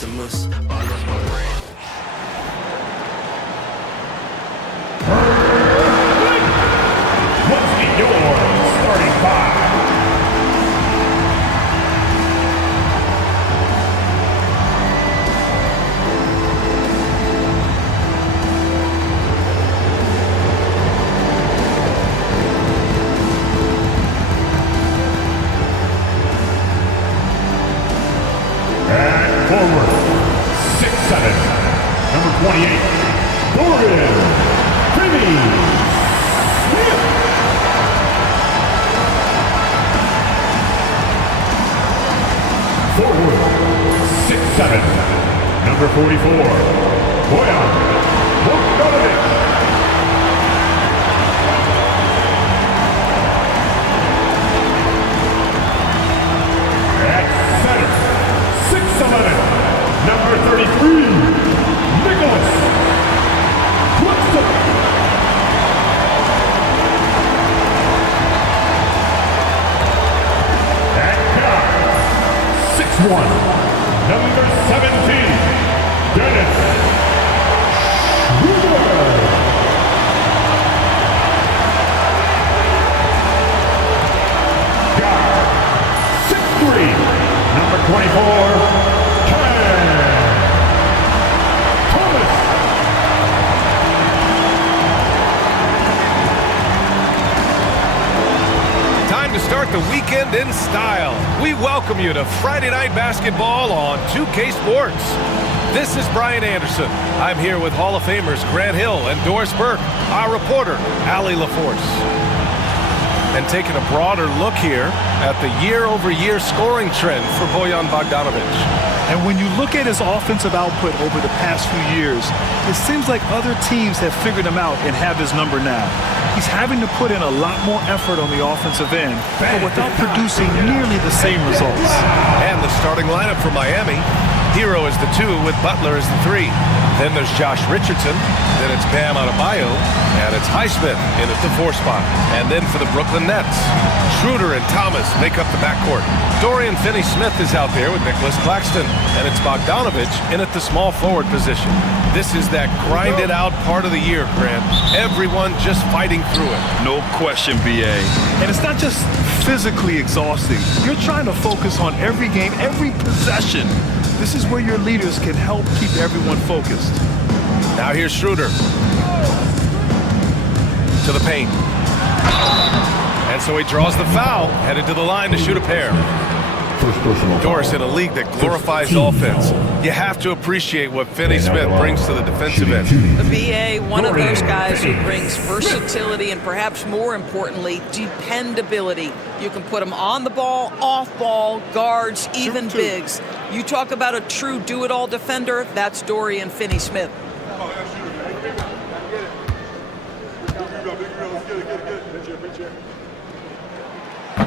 Naismith, boggles my brain. Let's get your starting five. And forward, 6'7", number 28, Dorian Finney-Smith. Forward, 6'7", number 44, Bojan Bogdanovic. At center, 6'11", number 33, Nicholas Woodson. At guard, 6'1", number 17, Dennis Schroeder. Guard, 6'3", number 24, Thomas. Time to start the weekend in style. We welcome you to Friday Night Basketball on 2K Sports. This is Brian Anderson. I'm here with Hall of Famers Grant Hill and Doris Burke, our reporter, Allie LaForce. And taking a broader look here at the year-over-year scoring trend for Bojan Bogdanovic. And when you look at his offensive output over the past few years, it seems like other teams have figured him out and have his number now. He's having to put in a lot more effort on the offensive end, but without producing nearly the same results. And the starting lineup for Miami. Hero is the 2 with Butler as the 3. Then there's Josh Richardson. Then it's Bam Adebayo. And it's Naismith in at the 4 spot. And then for the Brooklyn Nets, Schroeder and Thomas make up the backcourt. Dorian Finney-Smith is out there with Nicholas Claxton. And it's Bogdanovic in at the small forward position. This is that grinded out part of the year, Grant. Everyone just fighting through it. No question, BA. And it's not just physically exhausting. You're trying to focus on every game, every possession. This is where your leaders can help keep everyone focused. Now here's Schroeder. To the paint. And so he draws the foul, headed to the line to shoot a pair. Doris, in a league that glorifies offense, you have to appreciate what Finney-Smith brings to the defensive end. The BA, one of those guys who brings versatility and perhaps more importantly, dependability. You can put him on the ball, off ball, guards, even bigs. You talk about a true do-it-all defender, that's Dorian Finney-Smith.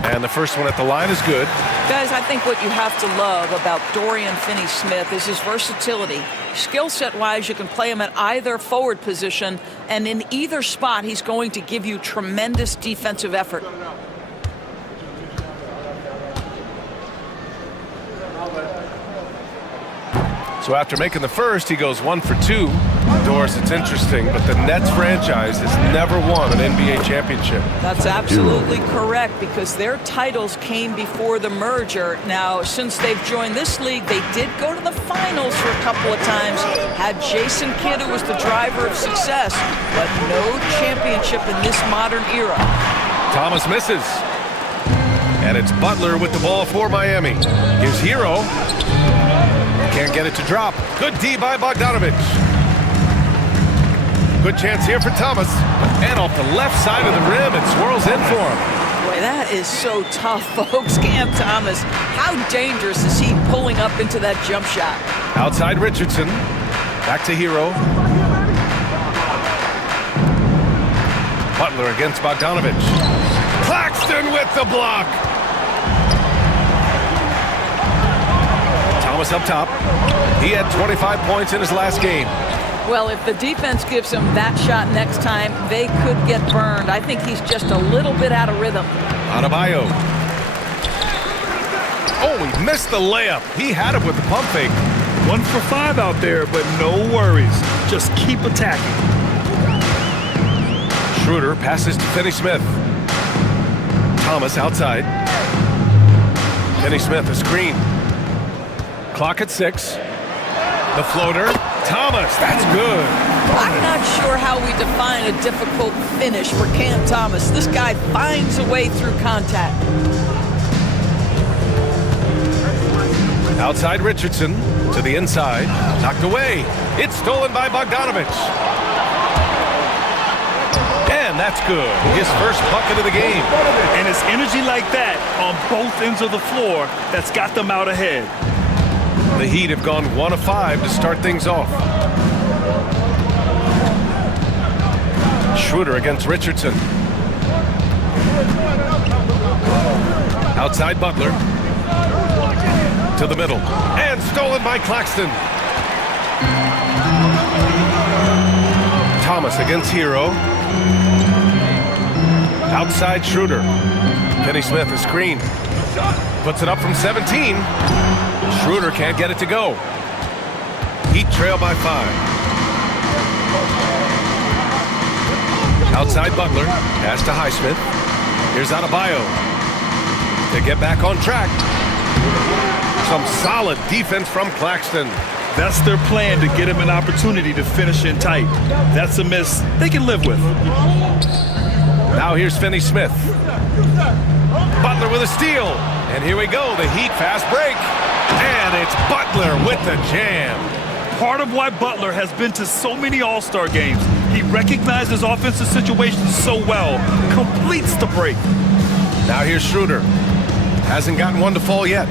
And the first one at the line is good. Guys, I think what you have to love about Dorian Finney-Smith is his versatility. Skill set-wise, you can play him at either forward position, and in either spot, he's going to give you tremendous defensive effort. So after making the first, he goes 1 for 2. Doris, it's interesting, but the Nets franchise has never won an NBA championship. That's absolutely correct, because their titles came before the merger. Now, since they've joined this league, they did go to the finals for a couple of times, had Jason Kidd, who was the driver of success, but no championship in this modern era. Thomas misses. And it's Butler with the ball for Miami. Here's Hero. Can't get it to drop. Good D by Bogdanovic. Good chance here for Thomas. And off the left side of the rim, it swirls in for him. Boy, that is so tough, folks. Cam Thomas, how dangerous is he pulling up into that jump shot? Outside Richardson. Back to Hero. Butler against Bogdanovic. Claxton with the block. Thomas up top. He had 25 points in his last game. Well, if the defense gives him that shot next time, they could get burned. I think he's just a little bit out of rhythm. Adebayo. Oh, he missed the layup. He had it with the pump fake. 1 for 5 out there, but no worries. Just keep attacking. Schroeder passes to Naismith. Thomas outside. Naismith a screen. Clock at 6. The floater. Thomas, that's good. I'm not sure how we define a difficult finish for Cam Thomas. This guy finds a way through contact. Outside Richardson to the inside. Knocked away. It's stolen by Bogdanovich. And that's good. His first bucket of the game. And it's energy like that on both ends of the floor that's got them out ahead. The Heat have gone 1 of 5 to start things off. Schroeder against Richardson. Outside Butler. To the middle. And stolen by Claxton. Thomas against Hero. Outside Schroeder. Naismith a screen. Puts it up from 17. Schroeder can't get it to go. Heat trail by 5. Outside Butler. Pass to Naismith. Here's Adebayo. To get back on track. Some solid defense from Claxton. That's their plan, to get him an opportunity to finish in tight. That's a miss they can live with. Now here's Naismith. Butler with a steal. And here we go, the Heat fast break. And it's Butler with the jam. Part of why Butler has been to so many All-Star games. He recognizes offensive situations so well, completes the break. Now here's Schroeder. Hasn't gotten one to fall yet.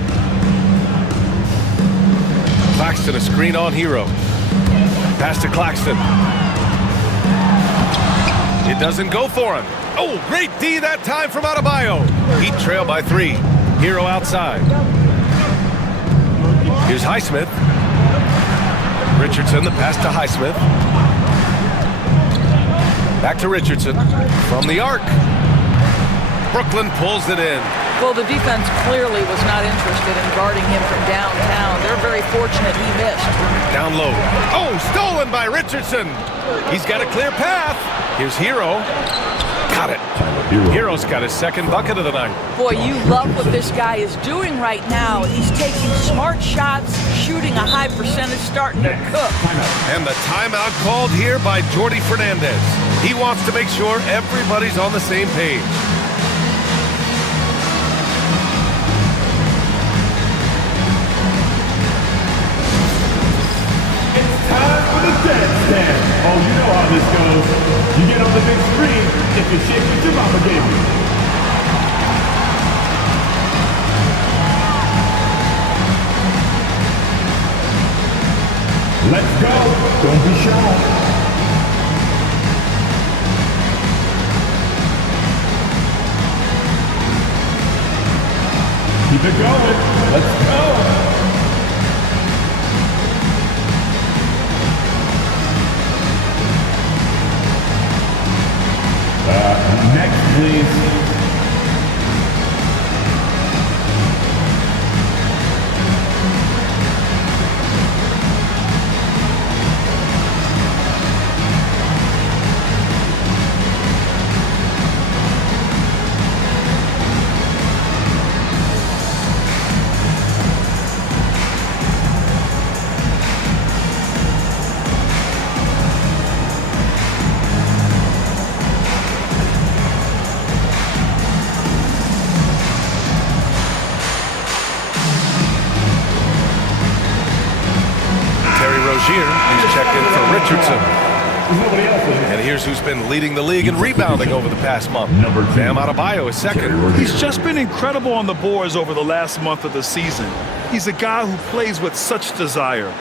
Claxton a screen on Hero. Pass to Claxton. It doesn't go for him. Oh, great D that time from Adebayo. Heat trail by 3. Hero outside. Here's Naismith. Richardson, the pass to Naismith. Back to Richardson. From the arc. Brooklyn pulls it in. Well, the defense clearly was not interested in guarding him from downtown. They're very fortunate he missed. Down low. Oh, stolen by Richardson. He's got a clear path. Here's Hero. Got it. Hero's got his second bucket of the night. Boy, you love what this guy is doing right now. He's taking smart shots, shooting a high percentage, starting to cook. And the timeout called here by Jordi Fernandez. He wants to make sure everybody's on the same page. Time for the dance stand. Oh, you know how this goes. You get on the big screen if you shake what your mama gave you. Let's go. Don't be shy. Keep it going. Let's go. Next, please. He's checked in for Richardson. And here's who's been leading the league in rebounding over the past month. Bam Adebayo is second. He's just been incredible on the boards over the last month of the season. He's a guy who plays with such desire.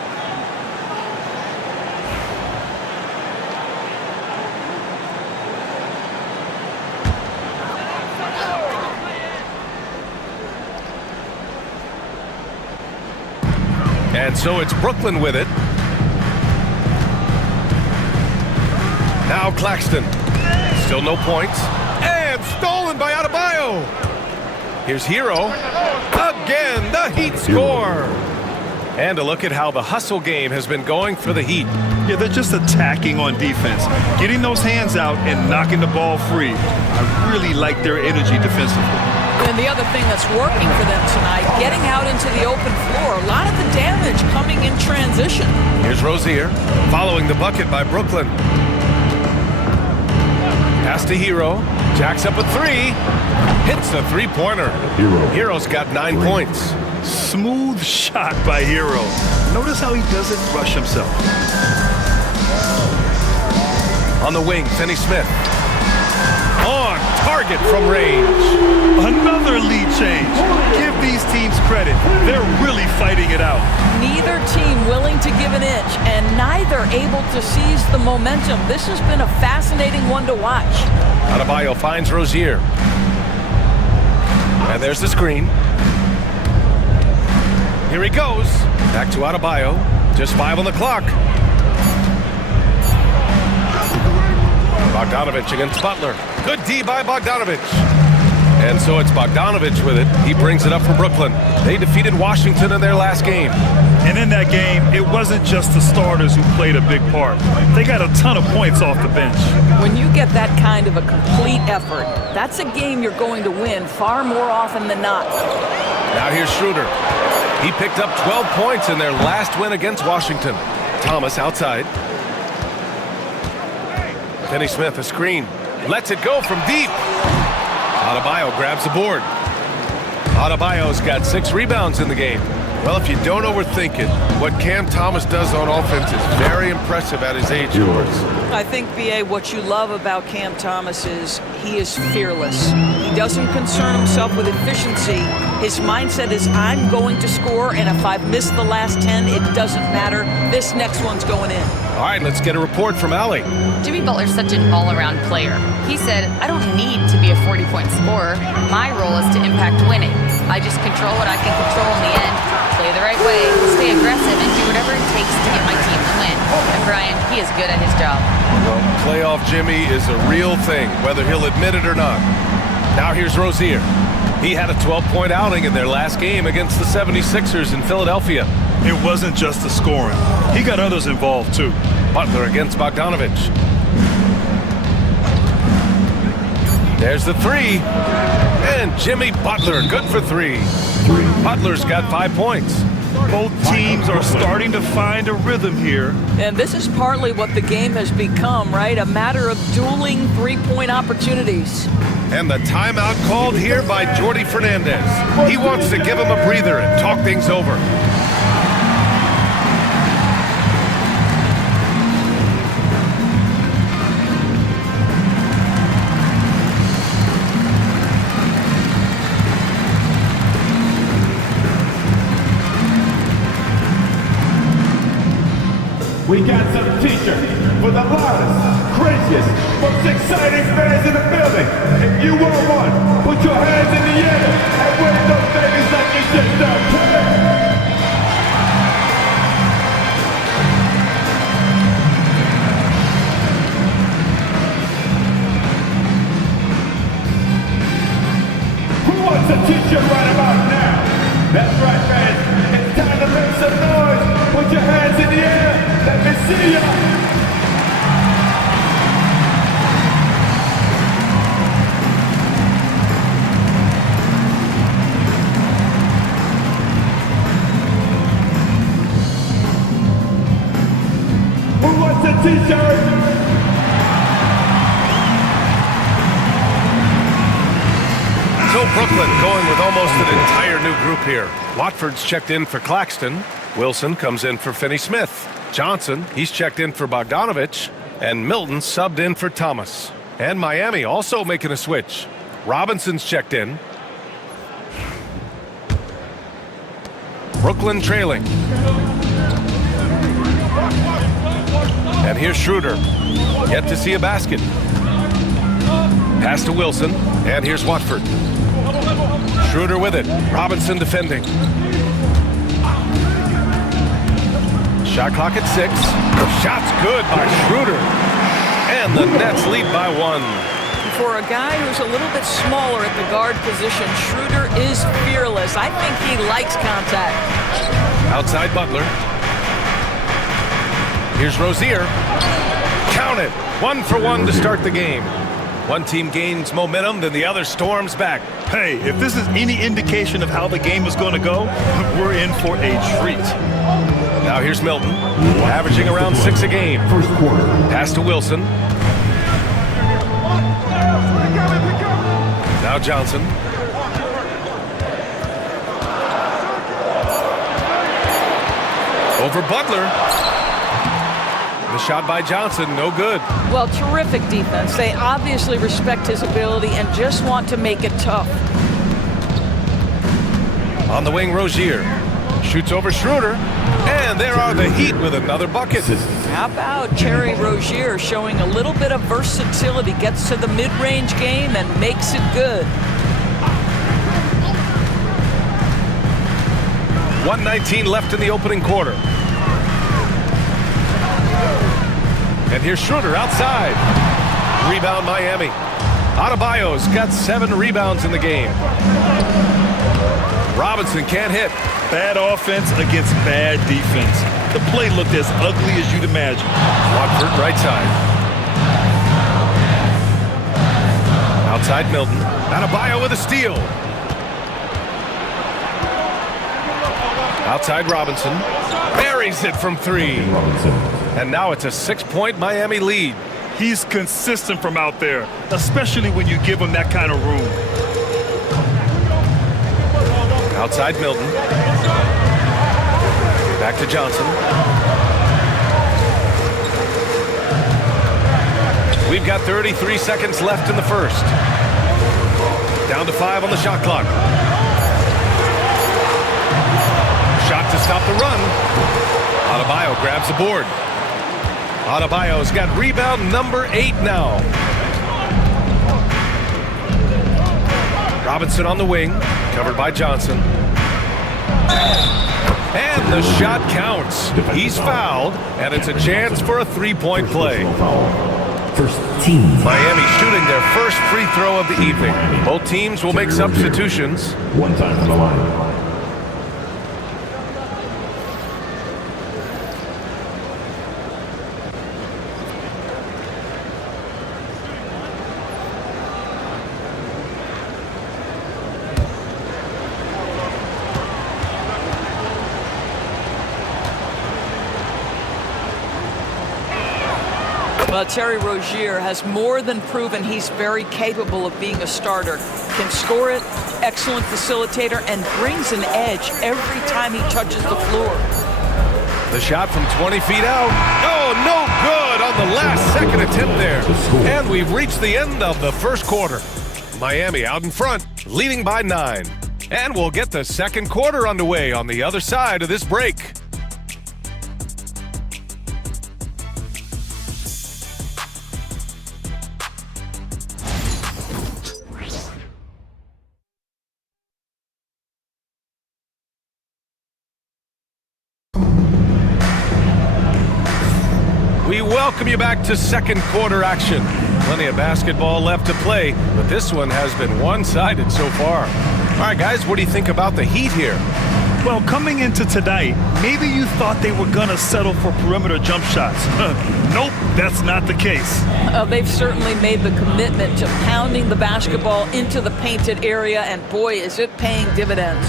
And so it's Brooklyn with it. Now Claxton. Still no points. And stolen by Adebayo. Here's Hero. Again, the Heat score. And a look at how the hustle game has been going for the Heat. Yeah, they're just attacking on defense, getting those hands out and knocking the ball free. I really like their energy defensively. And the other thing that's working for them tonight, getting out into the open floor. A lot of the damage coming in transition. Here's Rozier, following the bucket by Brooklyn. Pass to Hero, jacks up a three, hits the three-pointer. Hero's got 9 points. Smooth shot by Hero. Notice how he doesn't rush himself. On the wing, Finney Smith. On target from range. Another lead change. Give these teams credit. They're really fighting it out. Neither team willing to give an inch, and neither able to seize the momentum. This has been a fascinating one to watch. Adebayo finds Rozier. And there's the screen. Here he goes. Back to Adebayo. Just 5 on the clock. Bogdanovich against Butler. Good D by Bogdanovich. And so it's Bogdanovich with it. He brings it up for Brooklyn. They defeated Washington in their last game. And in that game, it wasn't just the starters who played a big part. They got a ton of points off the bench. When you get that kind of a complete effort, that's a game you're going to win far more often than not. Now here's Schroeder. He picked up 12 points in their last win against Washington. Thomas outside. Finney Smith, a screen. Lets it go from deep. Adebayo grabs the board. Adebayo's got 6 rebounds in the game. Well, if you don't overthink it, what Cam Thomas does on offense is very impressive at his age. I think, B.A., what you love about Cam Thomas is he is fearless. He doesn't concern himself with efficiency. His mindset is, I'm going to score, and if I've missed the last 10, it doesn't matter. This next one's going in. All right, let's get a report from Allie. Jimmy Butler's such an all-around player. He said, I don't need to be a 40-point scorer. My role is to impact winning. I just control what I can control in the end, play the right way, stay aggressive, and do whatever it takes to get my team to win. And Brian, he is good at his job. Well, playoff Jimmy is a real thing, whether he'll admit it or not. Now here's Rozier. He had a 12-point outing in their last game against the 76ers in Philadelphia. It wasn't just the scoring. He got others involved, too. Butler against Bogdanovich. There's the three. And Jimmy Butler, good for 3. Butler's got 5 points. Both teams are starting to find a rhythm here. And this is partly what the game has become, right? A matter of dueling three-point opportunities. And the timeout called here by Jordi Fernandez. He wants to give him a breather and talk things over. We got some t-shirts for the loudest, craziest, most exciting fans in the building. If you want one, put your hands in the air and wave those babies like you just don't care. Who wants a t-shirt right about now? That's right, fans. It's time to make some noise. Put your hands in the air. Let me see ya! Who wants a t-shirt? So Brooklyn going with almost an entire new group here. Watford's checked in for Claxton. Wilson comes in for Finney Smith. Johnson, he's checked in for Bogdanovich. And Milton subbed in for Thomas. And Miami also making a switch. Robinson's checked in. Brooklyn trailing. And here's Schroeder. Yet to see a basket. Pass to Wilson. And here's Watford. Schroeder with it. Robinson defending. Shot clock at 6. The shot's good by Schroeder. And the Nets lead by 1. for a guy who's a little bit smaller at the guard position, Schroeder is fearless. I think he likes contact. Outside Butler. Here's Rozier. Count it. 1 for 1 to start the game. One team gains momentum, then the other storms back. Hey, if this is any indication of how the game is going to go, we're in for a treat. Now here's Milton, averaging around 6 a game. First quarter. Pass to Wilson. Now Johnson. Over Butler. The shot by Johnson, no good. Well, terrific defense. They obviously respect his ability and just want to make it tough. On the wing, Rozier. Shoots over Schroeder. And there are the Heat with another bucket. How about Terry Rozier showing a little bit of versatility, gets to the mid-range game and makes it good. 1:19 left in the opening quarter. And here's Schroeder outside. Rebound Miami. Adebayo's got 7 rebounds in the game. Robinson can't hit. Bad offense against bad defense. The play looked as ugly as you'd imagine. Watford right side. Outside Milton. Adebayo with a steal. Outside Robinson. Buries it from 3. And now it's a 6-point Miami lead. He's consistent from out there, especially when you give him that kind of room. Outside Milton. Back to Johnson. We've got 33 seconds left in the first. Down to 5 on the shot clock. Shot to stop the run. Adebayo grabs the board. Adebayo's got rebound number 8 now. Robinson on the wing, covered by Johnson. And the shot counts. He's fouled, and it's a chance for a 3-point play. First team. Miami shooting their first free throw of the evening. Both teams will make substitutions. One time on the line. Well, Terry Rozier has more than proven he's very capable of being a starter. Can score it, excellent facilitator, and brings an edge every time he touches the floor. The shot from 20 feet out. Oh, no good on the last second attempt there. And we've reached the end of the first quarter. Miami out in front, leading by 9. And we'll get the second quarter underway on the other side of this break. We welcome you back to second quarter action. Plenty of basketball left to play, but this one has been one-sided so far. All right, guys, what do you think about the Heat here? Well, coming into tonight, maybe you thought they were going to settle for perimeter jump shots. Nope, that's not the case. They've certainly made the commitment to pounding the basketball into the painted area, and boy, is it paying dividends.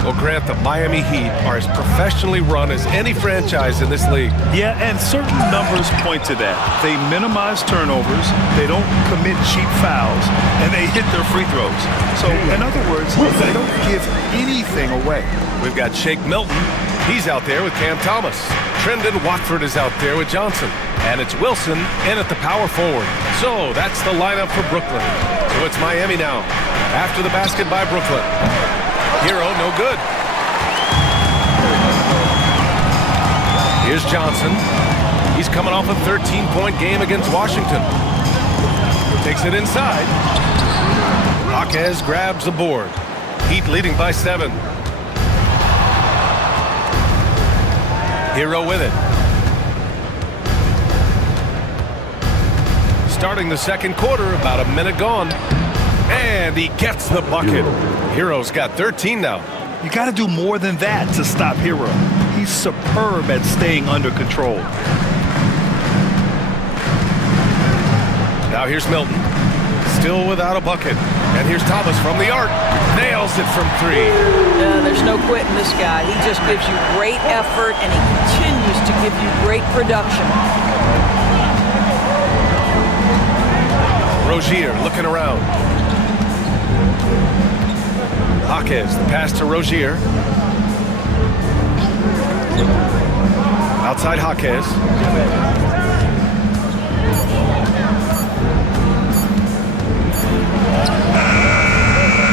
Well, Grant, the Miami Heat are as professionally run as any franchise in this league. Yeah, and certain numbers point to that. They minimize turnovers, they don't commit cheap fouls, and they hit their free throws. So, in other words, they don't give anything away. We've got Shake Milton. He's out there with Cam Thomas. Trendon Watford is out there with Johnson. And it's Wilson in at the power forward. So, that's the lineup for Brooklyn. So, it's Miami now. After the basket by Brooklyn. Hero, no good. Here's Johnson. He's coming off a 13-point game against Washington. Takes it inside. Jaquez grabs the board. Heat leading by 7. Hero with it. starting the second quarter, about a minute gone. And he gets the bucket. Hero's got 13 now. You got to do more than that to stop Hero. He's superb at staying under control. Now here's Milton, still without a bucket. And here's Thomas from the arc. Nails it from 3. There's no quitting this guy. He just gives you great effort, and he continues to give you great production. Rozier looking around. Jaquez, the pass to Rozier. Outside Jaquez.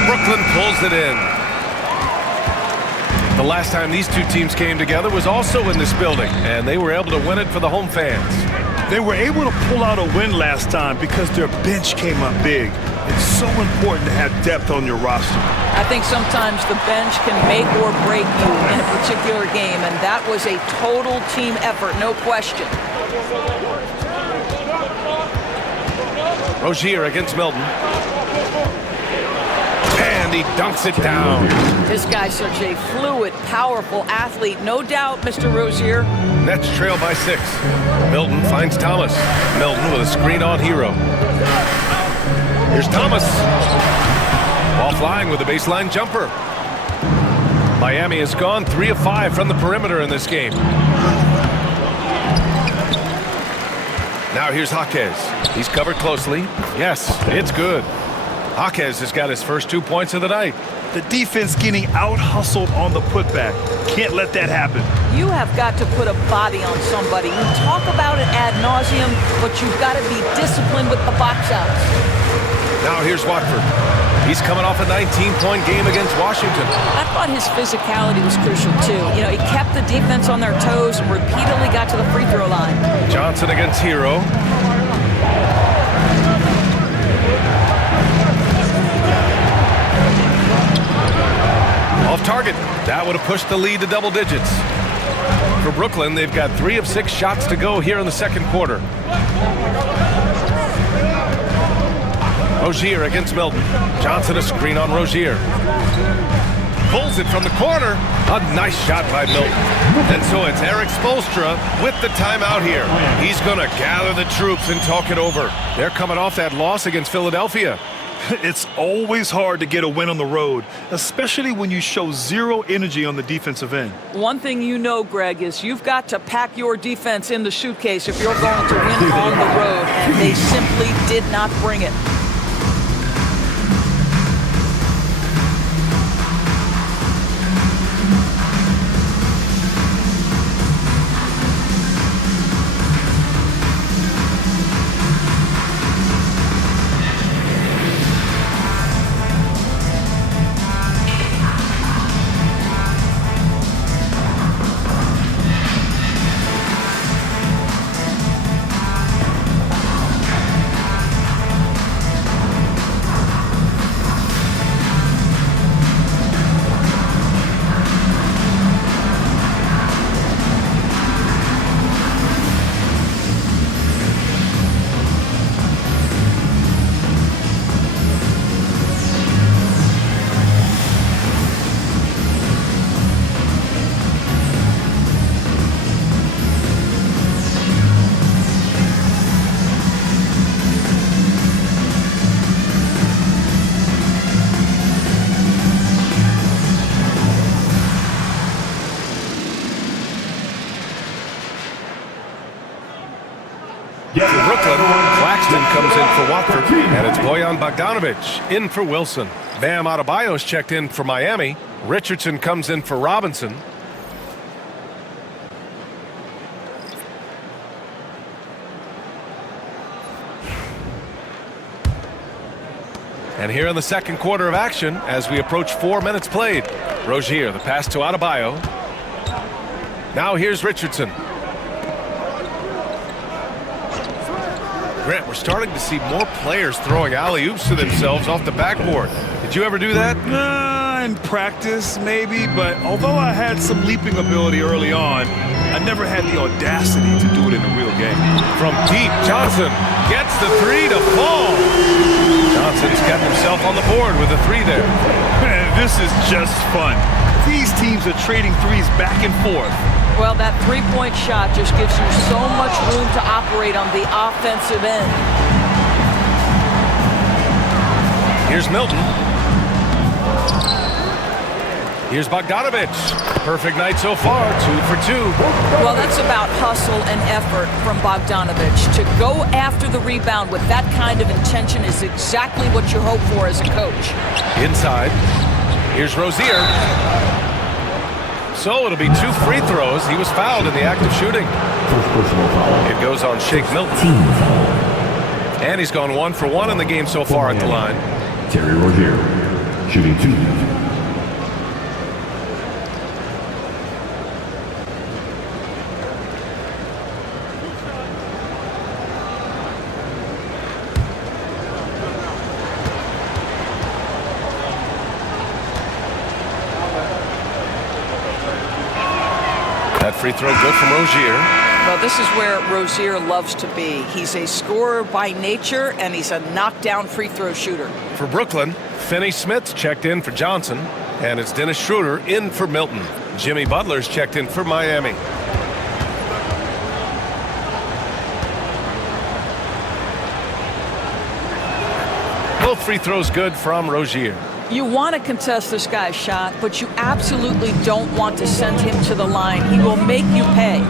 Brooklyn pulls it in. The last time these two teams came together was also in this building, and they were able to win it for the home fans. They were able to pull out a win last time because their bench came up big. It's so important to have depth on your roster. I think sometimes the bench can make or break you in a particular game, and that was a total team effort, no question. Rozier against Milton. And he dunks it down. This guy's such a fluid, powerful athlete. No doubt, Mr. Rozier. Nets trail by 6. Milton finds Thomas. Milton with a screen on Hero. Here's Thomas. Ball flying with a baseline jumper. Miami has gone 3 of 5 from the perimeter in this game. Now here's Jaquez. He's covered closely. Yes, it's good. Jaquez has got his first 2 points of the night. The defense getting out-hustled on the putback. Can't let that happen. You have got to put a body on somebody. You talk about it ad nauseum, but you've got to be disciplined with the box outs. Now here's Watford. He's coming off a 19-point game against Washington. I thought his physicality was crucial, too. You know, he kept the defense on their toes and repeatedly got to the free throw line. Johnson against Hero. Off target. That would have pushed the lead to double digits. For Brooklyn, they've got 3 of 6 shots to go here in the second quarter. Rozier against Milton. Johnson a screen on Rozier. Pulls it from the corner. A nice shot by Milton. And so it's Eric Spoelstra with the timeout here. He's going to gather the troops and talk it over. They're coming off that loss against Philadelphia. It's always hard to get a win on the road, especially when you show zero energy on the defensive end. One thing you know, Greg, is you've got to pack your defense in the suitcase if you're going to win on the road, and they simply did not bring it. For Brooklyn, Claxton comes in for Watford, and it's Bojan Bogdanovic in for Wilson. Bam Adebayo's checked in for Miami. Richardson comes in for Robinson. And here in the second quarter of action, as we approach 4 minutes played, Rozier, the pass to Adebayo. Now here's Richardson. Grant, we're starting to see more players throwing alley-oops to themselves off the backboard. Did you ever do that? In practice, maybe, but although I had some leaping ability early on, I I never had the audacity to do it in a real game. From deep, Johnson gets the three to fall. Johnson's got himself on the board with a three there. Man, this is just fun. These teams are trading threes back and forth. Well, that three-point shot just gives you so much room to operate on the offensive end. Here's Milton. Here's Bogdanovich. Perfect night so far, 2 for 2. Well, that's about hustle and effort from Bogdanovich. To go after the rebound with that kind of intention is exactly what you hope for as a coach. Inside. Here's Rozier. So it'll be 2 free throws. He was fouled in the act of shooting. It goes on Shake Milton. And he's gone 1 for 1 in the game so far at the line. Terry Rozier, shooting 2. That free throw good from Rozier. Well, this is where Rozier loves to be. He's a scorer by nature, and he's a knockdown free throw shooter. For Brooklyn, Finney Smith's checked in for Johnson, and it's Dennis Schroeder in for Milton. Jimmy Butler's checked in for Miami. Both free throws good from Rozier. You want to contest this guy's shot, but you absolutely don't want to send him to the line. He will make you pay.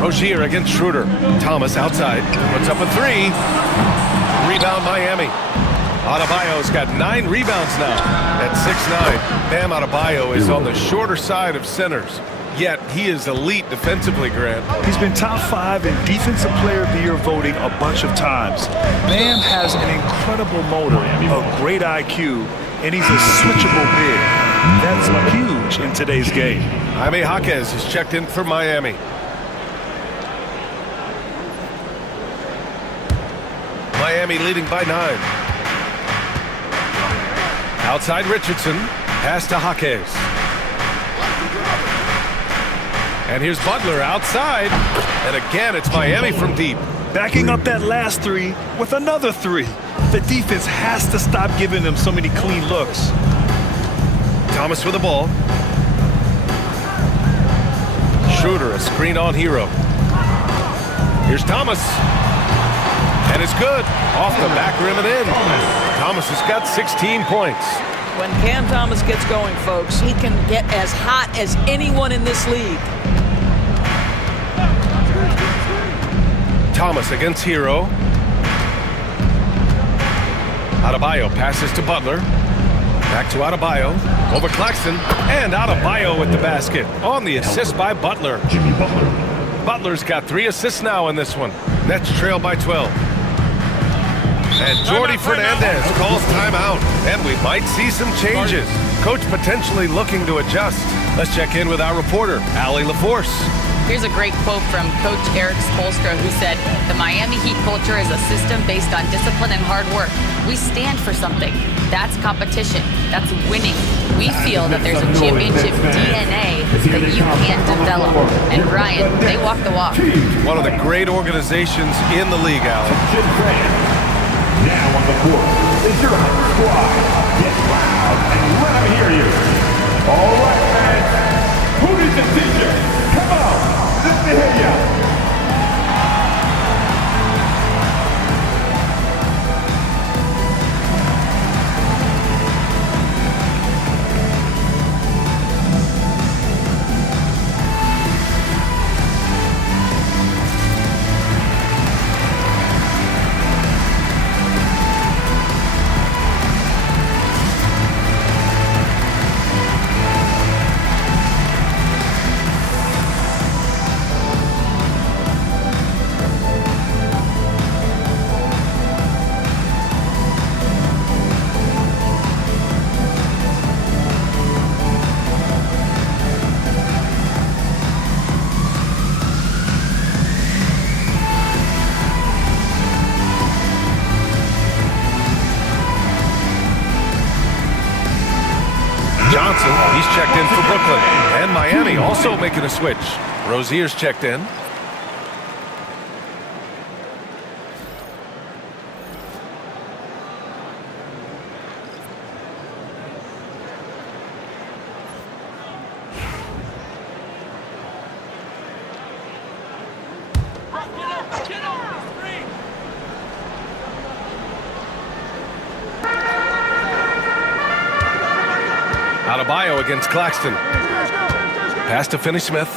Rozier against Schroeder. Thomas outside. Puts up a three. Rebound Miami. Adebayo's got 9 rebounds now at 6'9". Bam Adebayo is on the shorter side of centers. Yet he is elite defensively, Grant. He's been top 5 in Defensive Player of the Year voting a bunch of times. Bam has an incredible motor, a great IQ, and he's a switchable big. That's huge in today's game. Jaime Jaquez is checked in for Miami. Miami leading by 9. Outside Richardson. Pass to Jaquez. And here's Butler outside. And again, it's Miami from deep. Backing up that last three with another three. The defense has to stop giving them so many clean looks. Thomas with the ball. Schroeder, a screen on hero. Here's Thomas. And it's good. Off the back rim and in. Thomas has got 16 points. When Cam Thomas gets going, folks, he can get as hot as anyone in this league. Thomas against Hero. Adebayo passes to Butler. Back to Adebayo. Over Claxton. And Adebayo with the basket. On the assist by Butler. Jimmy Butler. Butler's got 3 assists now in this one. Nets trail by 12. And Jordi Fernandez calls timeout. And we might see some changes. Coach potentially looking to adjust. Let's check in with our reporter, Allie LaForce. Here's a great quote from Coach Eric Spoelstra, who said, "The Miami Heat culture is a system based on discipline and hard work. We stand for something. That's competition. That's winning. We feel that there's a championship DNA that you can't develop." And Ryan, they walk the walk. One of the great organizations in the league, Allie. Now on the court is your hot squad. Get loud and let them hear you. All right, man. Who needs a t-shirt? Come on, let me hear you. And Miami also making a switch. Rozier's checked in. Adebayo against Claxton. Pass to Naismith.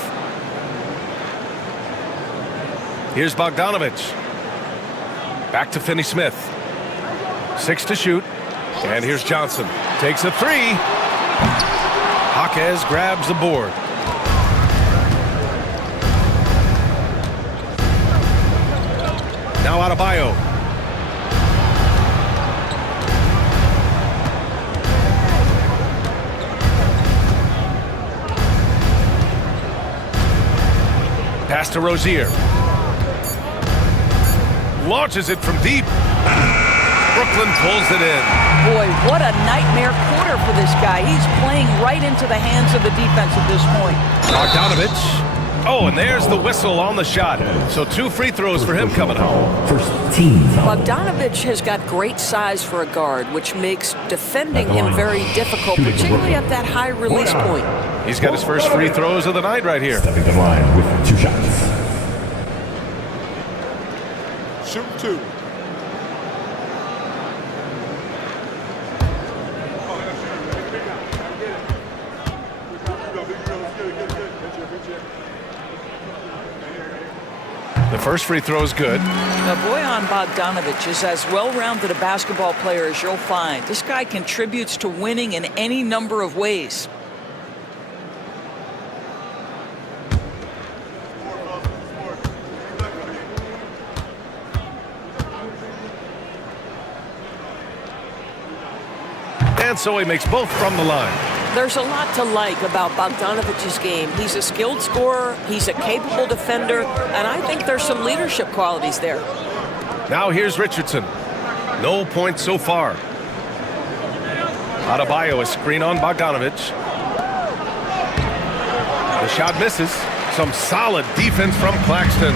Here's Bogdanovich. Back to Naismith. 6 to shoot. And here's Johnson. Takes a 3. Jaquez grabs the board. Now Adebayo. Pass to Rozier. Launches it from deep. Brooklyn pulls it in. Boy, what a nightmare quarter for this guy. He's playing right into the hands of the defense at this point. Bogdanovich. Oh, and there's the whistle on the shot. So 2 free throws for him coming home. First team foul. Bogdanovich has got great size for a guard, which makes defending him very difficult, particularly at that high release point. He's got his first free throws of the night right here. Stepping the line with 2 shots. Shoot 2. The first free throw is good. Now, Bojan Bogdanovich is as well-rounded a basketball player as you'll find. This guy contributes to winning in any number of ways. And so he makes both from the line. There's a lot to like about Bogdanovich's game. He's a skilled scorer, he's a capable defender, and I think there's some leadership qualities there. Now here's Richardson. No points so far. Adebayo, a screen on Bogdanovich. The shot misses. Some solid defense from Claxton.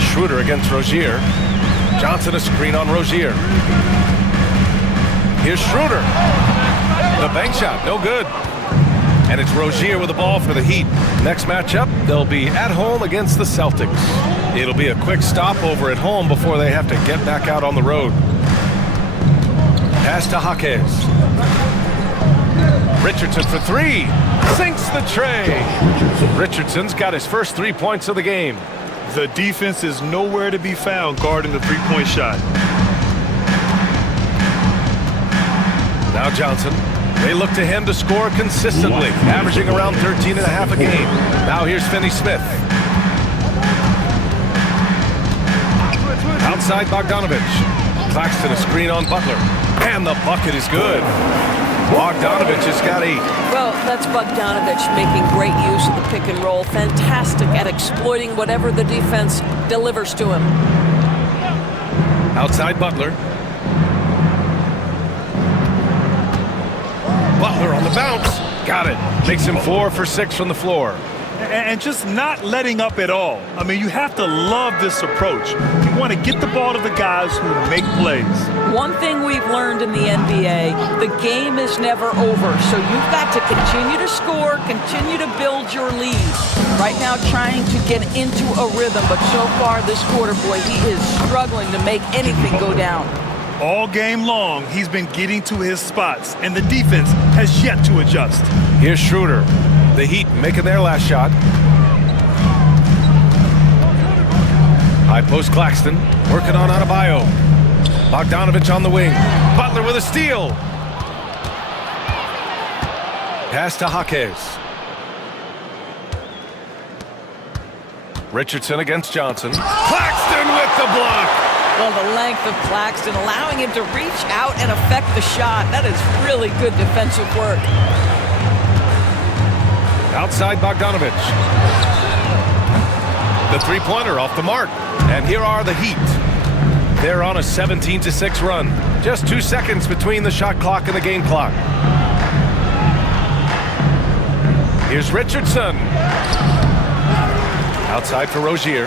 Schroeder against Rozier. Johnson, a screen on Rozier. Here's Schroeder. The bank shot, no good. And it's Rozier with the ball for the Heat. Next matchup, they'll be at home against the Celtics. It'll be a quick stopover at home before they have to get back out on the road. Pass to Jaquez. Richardson for 3. Sinks the tray. Richardson's got his first 3 points of the game. The defense is nowhere to be found guarding the three-point shot. Now Johnson. They look to him to score consistently, averaging around 13.5 a game. Now here's Naismith. Outside Bogdanovich. Claxton, a screen on Butler. And the bucket is good. Bogdanovich has got 8. Well, that's Bogdanovich making great use of the pick and roll. Fantastic at exploiting whatever the defense delivers to him. Outside Butler. Butler on the bounce. Got it. Makes him 4 for 6 from the floor. And just not letting up at all. I mean, you have to love this approach. You want to get the ball to the guys who make plays. One thing we've learned in the NBA, the game is never over. So you've got to continue to score, continue to build your lead. Right now trying to get into a rhythm, but so far this quarter, boy, he is struggling to make anything go down. All game long, he's been getting to his spots, and the defense has yet to adjust. Here's Schroeder. The Heat making their last shot. High post Claxton. Working on Adebayo. Bogdanovich on the wing. Butler with a steal. Pass to Jaquez. Richardson against Johnson. Claxton with the block. Well, the length of Claxton allowing him to reach out and affect the shot. That is really good defensive work. Outside Bogdanovich. The three-pointer off the mark. And here are the Heat. They're on a 17-6 run. Just 2 seconds between the shot clock and the game clock. Here's Richardson. Outside for Rozier.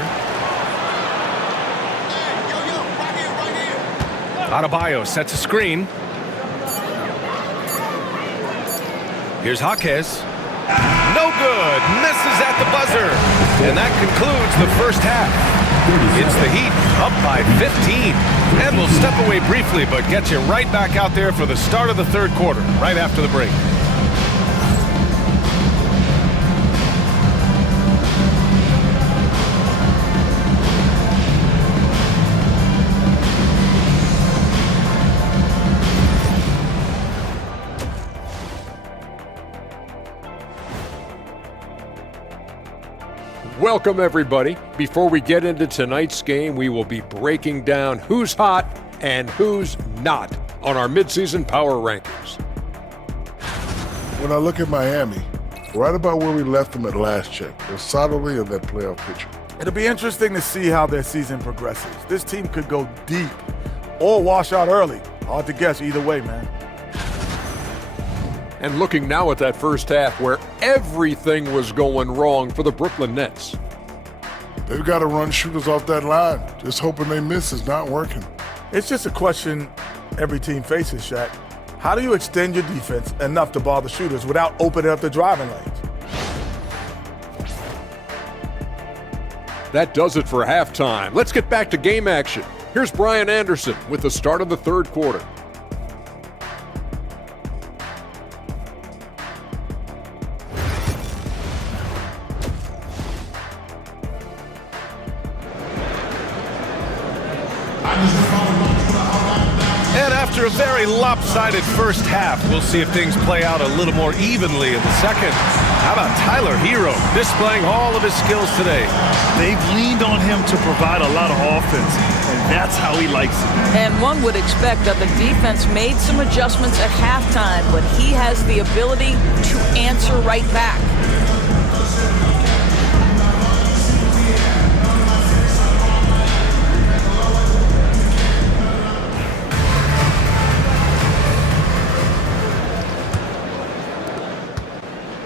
Adebayo sets a screen. Here's Jaquez. No good. Misses at the buzzer. And that concludes the first half. It's the Heat up by 15. And we'll step away briefly, but get you right back out there for the start of the third quarter, right after the break. Welcome, everybody. Before we get into tonight's game, we will be breaking down who's hot and who's not on our midseason power rankings. When I look at Miami, right about where we left them at last check, they're solidly in that playoff picture. It'll be interesting to see how their season progresses. This team could go deep or wash out early. Hard to guess either way, man. And looking now at that first half where everything was going wrong for the Brooklyn Nets. They've got to run shooters off that line. Just hoping they miss is not working. It's just a question every team faces, Shaq. How do you extend your defense enough to bother shooters without opening up the driving lanes? That does it for halftime. Let's get back to game action. Here's Brian Anderson with the start of the third quarter. And after a very lopsided first half, we'll see if things play out a little more evenly in the second. How about Tyler Hero displaying all of his skills today? They've leaned on him to provide a lot of offense, and that's how he likes it. And one would expect that the defense made some adjustments at halftime, but he has the ability to answer right back.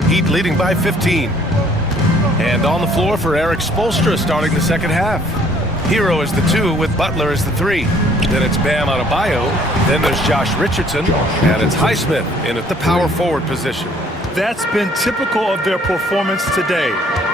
Heat leading by 15. And on the floor for Eric Spoelstra starting the second half. Hero is the 2 with Butler as the 3. Then it's Bam Adebayo. Then there's Josh Richardson. And it's Naismith in at the power forward position. That's been typical of their performance today.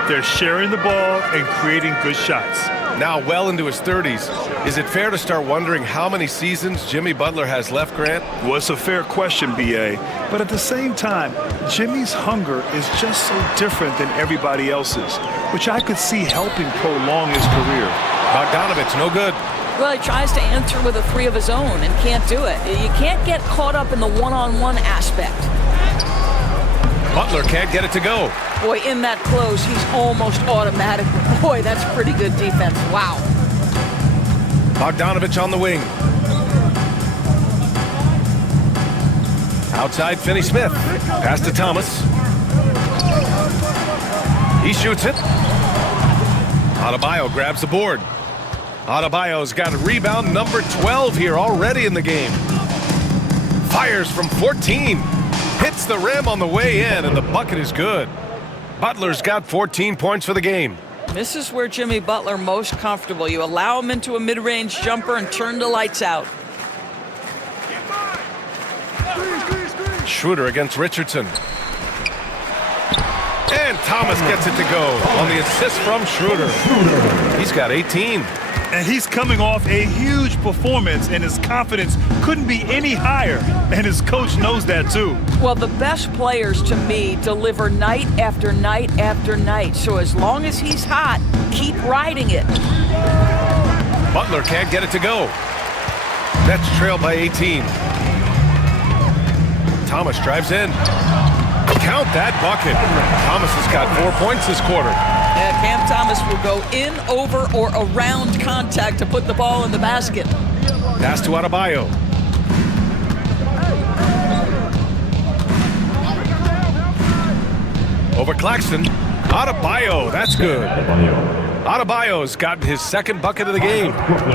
They're sharing the ball and creating good shots. Now well into his 30s. Is it fair to start wondering how many seasons Jimmy Butler has left, Grant? Well, it's a fair question, B.A. But at the same time, Jimmy's hunger is just so different than everybody else's, which I could see helping prolong his career. Bogdanovich, no good. Well, he tries to answer with a 3 of his own and can't do it. You can't get caught up in the one-on-one aspect. Butler can't get it to go. Boy, in that close, he's almost automatic. Boy, that's pretty good defense. Wow. Bogdanovich on the wing. Outside, Finney-Smith. Pass to Thomas. He shoots it. Adebayo grabs the board. Adebayo's got a rebound number 12 here already in the game. Fires from 14. Hits the rim on the way in, and the bucket is good. Butler's got 14 points for the game. This is where Jimmy Butler most comfortable. You allow him into a mid-range jumper and turn the lights out. Schroeder against Richardson. And Thomas gets it to go on the assist from Schroeder. He's got 18. And he's coming off a huge performance, and his confidence couldn't be any higher. And his coach knows that, too. Well, the best players, to me, deliver night after night after night. So as long as he's hot, keep riding it. Butler can't get it to go. Nets trailed by 18. Thomas drives in. Count that bucket. Thomas has got 4 points this quarter. Yeah, Cam Thomas will go in, over, or around contact to put the ball in the basket. Pass to Adebayo. Over Claxton. Adebayo, that's good. Adebayo's gotten his second bucket of the game.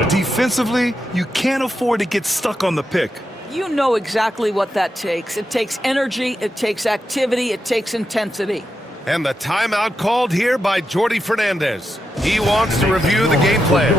Defensively, you can't afford to get stuck on the pick. You know exactly what that takes. It takes energy, it takes activity, it takes intensity. And the timeout called here by Jordi Fernandez. He wants to review the game plan.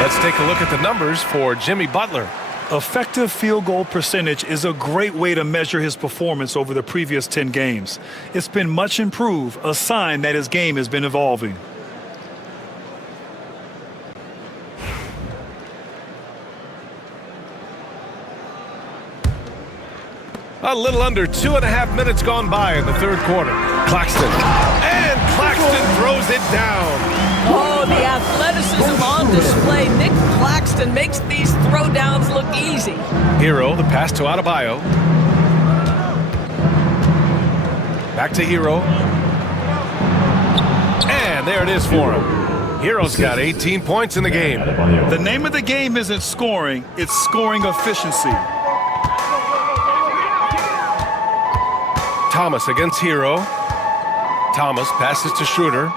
Let's take a look at the numbers for Jimmy Butler. Effective field goal percentage is a great way to measure his performance over the previous 10 games. It's been much improved, a sign that his game has been evolving. A little under 2.5 minutes gone by in the third quarter. Claxton. And Claxton throws it down. Oh, the athleticism on display. Nick Claxton makes these throwdowns look easy. Hero, the pass to Adebayo. Back to Hero. And there it is for him. Hero's got 18 points in the game. The name of the game isn't scoring, it's scoring efficiency. Thomas against Hero. Thomas passes to Schroeder,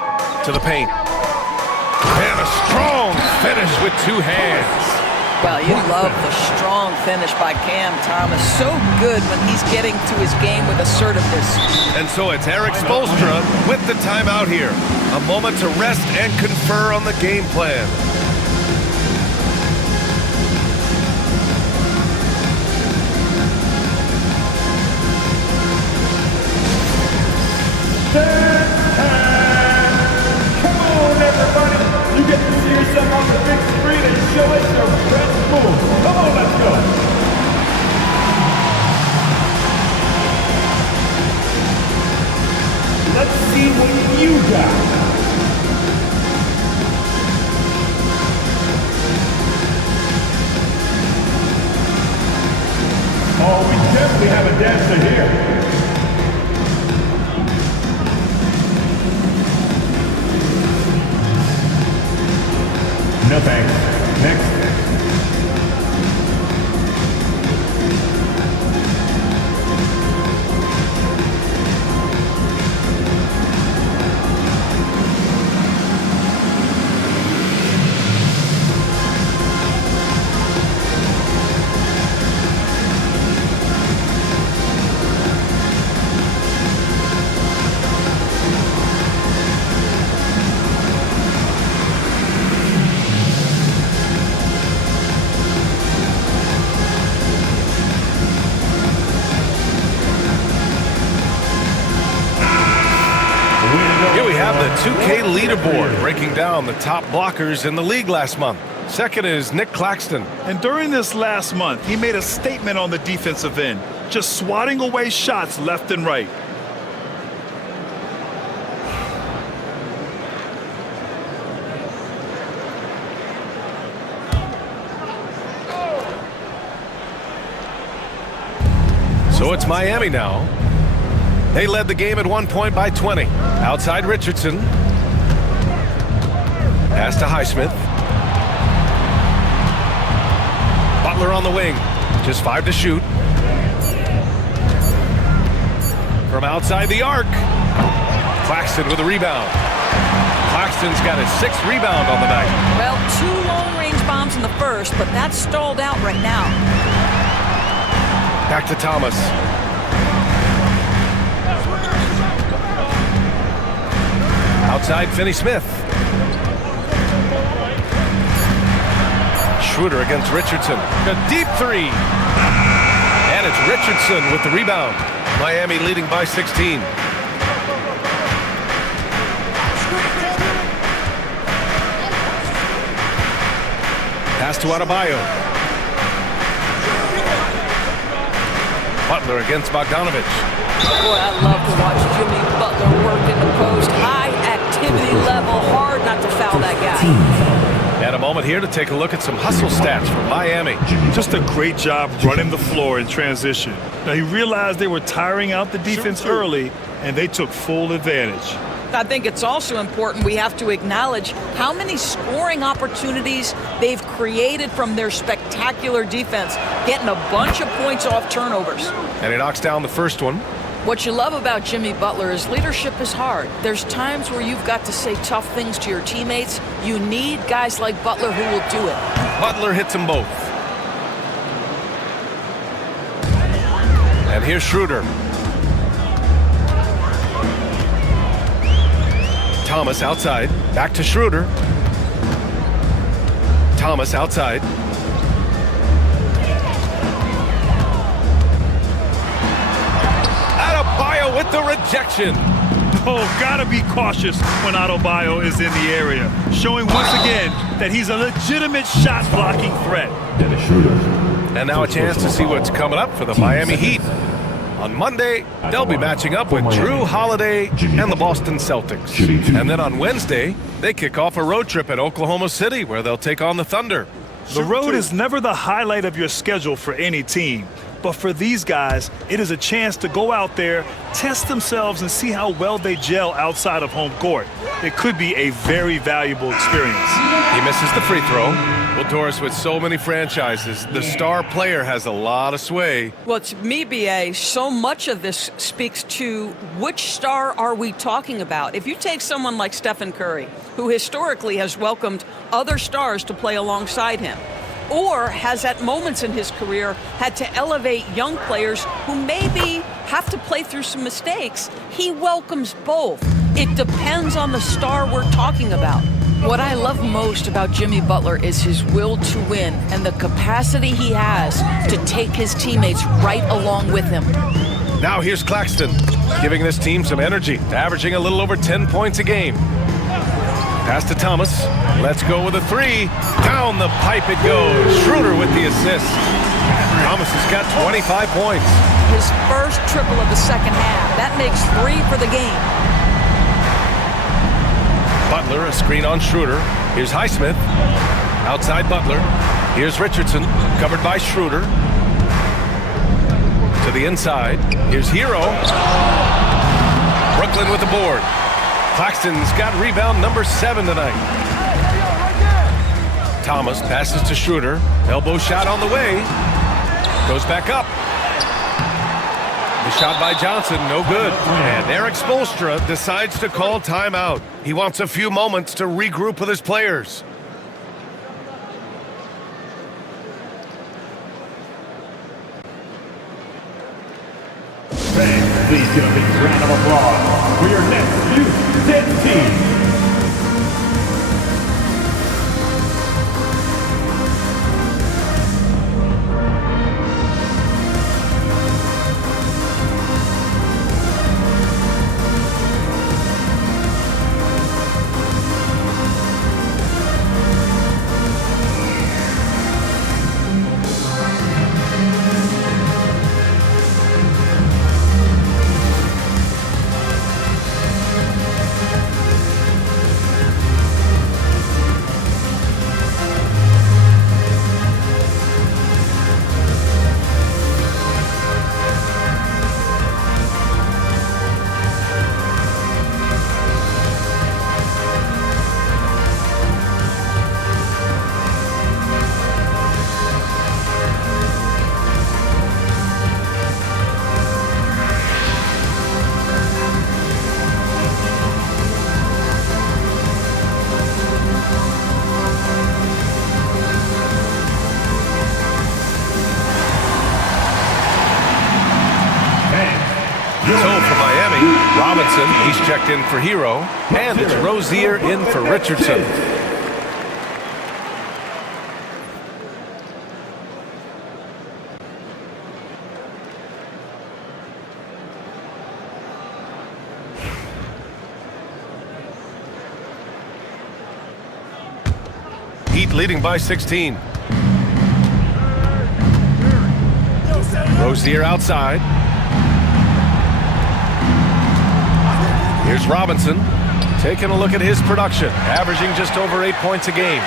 to the paint. And a strong finish with two hands. Well, you love the strong finish by Cam Thomas. So good when he's getting to his game with assertiveness. And so it's Eric Spoelstra with the timeout here. A moment to rest and confer on the game plan. You get to see yourself on the big screen and show us your best move. Come on, let's go. Let's see what you got. Oh, we definitely have a dancer here. No thanks. Next. Here we have the 2K leaderboard breaking down the top blockers in the league last month. Second is Nick Claxton. And during this last month, he made a statement on the defensive end, just swatting away shots left and right. So it's Miami now. They led the game at one point by 20. Outside Richardson. Pass to Highsmith. Butler on the wing. Just 5 to shoot. From outside the arc. Claxton with a rebound. Claxton's got his 6th rebound on the night. Well, 2 long-range bombs in the first, but that's stalled out right now. Back to Thomas. Inside Finney-Smith. Schroeder against Richardson. A deep three. And it's Richardson with the rebound. Miami leading by 16. Pass to Adebayo. Butler against Bogdanovich. Boy, I love to watch Jimmy Butler work in the post. High activity level, hard not to foul that guy. And a moment here to take a look at some hustle stats from Miami. Just a great job running the floor in transition. Now, he realized they were tiring out the defense early, and they took full advantage. I think it's also important we have to acknowledge how many scoring opportunities they've created from their spectacular defense, getting a bunch of points off turnovers. And he knocks down the first one. What you love about Jimmy Butler is leadership is hard. There's times where you've got to say tough things to your teammates. You need guys like Butler who will do it. Butler hits them both. And here's Schroeder. Thomas outside. Back to Schroeder. Thomas outside. Adebayo with the rejection. Oh, gotta be cautious when Adebayo is in the area, showing once again that he's a legitimate shot-blocking threat. And now a chance to see what's coming up for the Miami Heat. On Monday, they'll be matching up with Drew Holiday and the Boston Celtics. And then on Wednesday, they kick off a road trip at Oklahoma City where they'll take on the Thunder. The road is never the highlight of your schedule for any team. But for these guys, it is a chance to go out there, test themselves, and see how well they gel outside of home court. It could be a very valuable experience. He misses the free throw. Well, Doris, with so many franchises, the star player has a lot of sway. Well, to me, B.A., so much of this speaks to which star are we talking about. If you take someone like Stephen Curry, who historically has welcomed other stars to play alongside him, or has at moments in his career had to elevate young players who maybe have to play through some mistakes, he welcomes both. It depends on the star we're talking about. What I love most about Jimmy Butler is his will to win and the capacity he has to take his teammates right along with him. Now here's Claxton, giving this team some energy, averaging a little over 10 points a game. Pass to Thomas. Let's go with a three. Down the pipe it goes. Schroeder with the assist. Thomas has got 25 points. His first triple of the second half. That makes 3 for the game. Butler, a screen on Schroeder. Here's Naismith. Outside Butler. Here's Richardson, covered by Schroeder. To the inside. Here's Hero. Brooklyn with the board. Claxton's got rebound number 7 tonight. Thomas passes to Schroeder. Elbow shot on the way. Goes back up. The shot by Johnson, no good. And Eric Spoelstra decides to call timeout. He wants a few moments to regroup with his players. Fans, please give a big round of applause for your next Houston team. So for Miami, Robinson, he's checked in for Hero. And it's Rozier in for Richardson. Heat leading by 16. Rozier outside. Here's Robinson, taking a look at his production, averaging just over 8 points a game.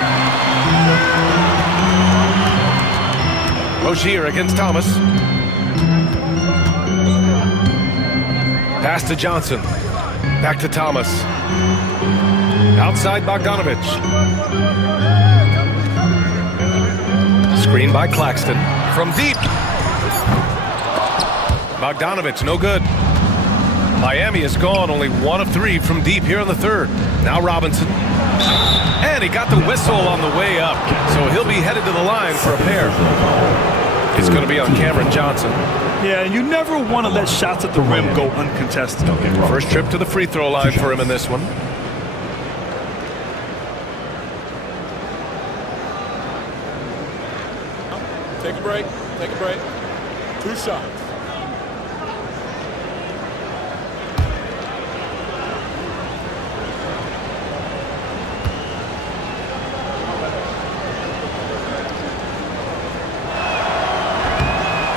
Rozier against Thomas. Pass to Johnson. Back to Thomas. Outside Bogdanovich. Screen by Claxton. From deep. Bogdanovich, no good. Miami has gone only 1 of 3 from deep here in the third. Now Robinson. And he got the whistle on the way up. So he'll be headed to the line for a pair. It's going to be on Cameron Johnson. Yeah, and you never want to let shots at the rim go uncontested. First trip to the free throw line for him in this one. Take a break. Take a break. 2 shots.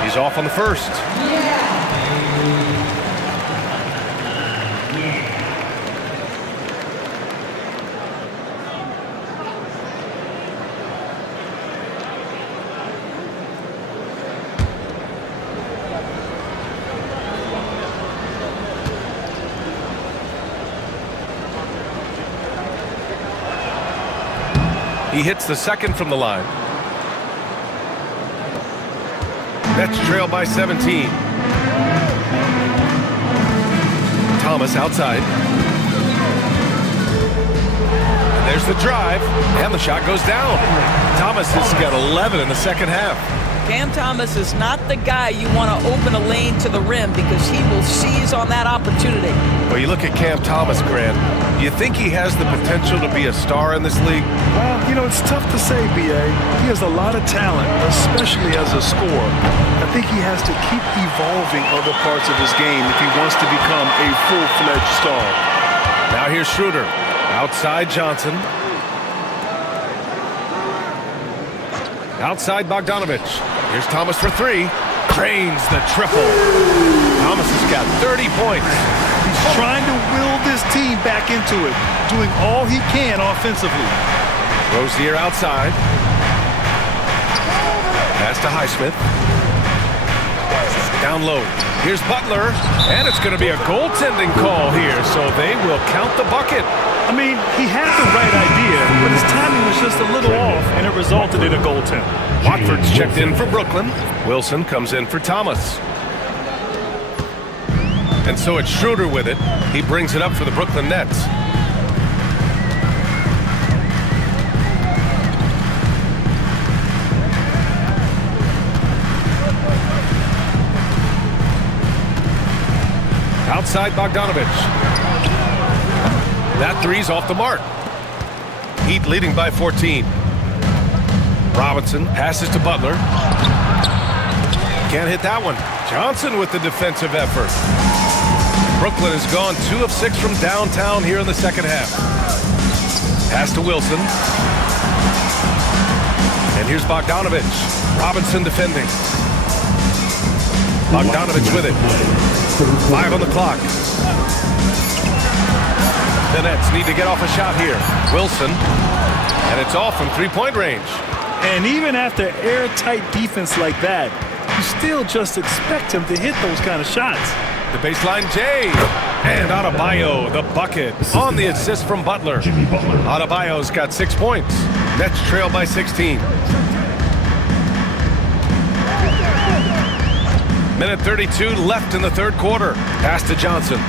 He's off on the first. He hits the second from the line. Nets trail by 17. Thomas outside. And there's the drive, and the shot goes down. Thomas has got 11 in the second half. Cam Thomas is not the guy you want to open a lane to the rim because he will seize on that opportunity. Well, you look at Cam Thomas, Grant. You think he has the potential to be a star in this league? Well, you know, it's tough to say, B.A. He has a lot of talent, especially as a scorer. I think he has to keep evolving other parts of his game if he wants to become a full-fledged star. Now here's Schroeder. Outside Johnson. Outside Bogdanovich. Here's Thomas for 3. Drains the triple. Thomas has got 30 points. He's trying to will this team back into it, doing all he can offensively. Rozier outside. Pass to Naismith. Down low. Here's Butler. And it's going to be a goaltending call here, so they will count the bucket. I mean, he had the right idea, but his timing was just a little off, and it resulted in a goaltend. Watford's checked in for Brooklyn. Wilson comes in for Thomas. And so it's Schroeder with it. He brings it up for the Brooklyn Nets. Outside Bogdanovich. That three's off the mark. Heat leading by 14. Robinson passes to Butler. Can't hit that one. Johnson with the defensive effort. Brooklyn has gone 2 of 6 from downtown here in the second half. Pass to Wilson. And here's Bogdanovich. Robinson defending. Bogdanovich with it. 5 on the clock. The Nets need to get off a shot here. Wilson. And it's off from 3-point range. And even after airtight defense like that, you still just expect him to hit those kind of shots. The baseline J. And Adebayo, the bucket, on the assist from Butler. Adebayo's got 6 points. Nets trail by 16. Minute 32 left in the third quarter. Pass to Johnson.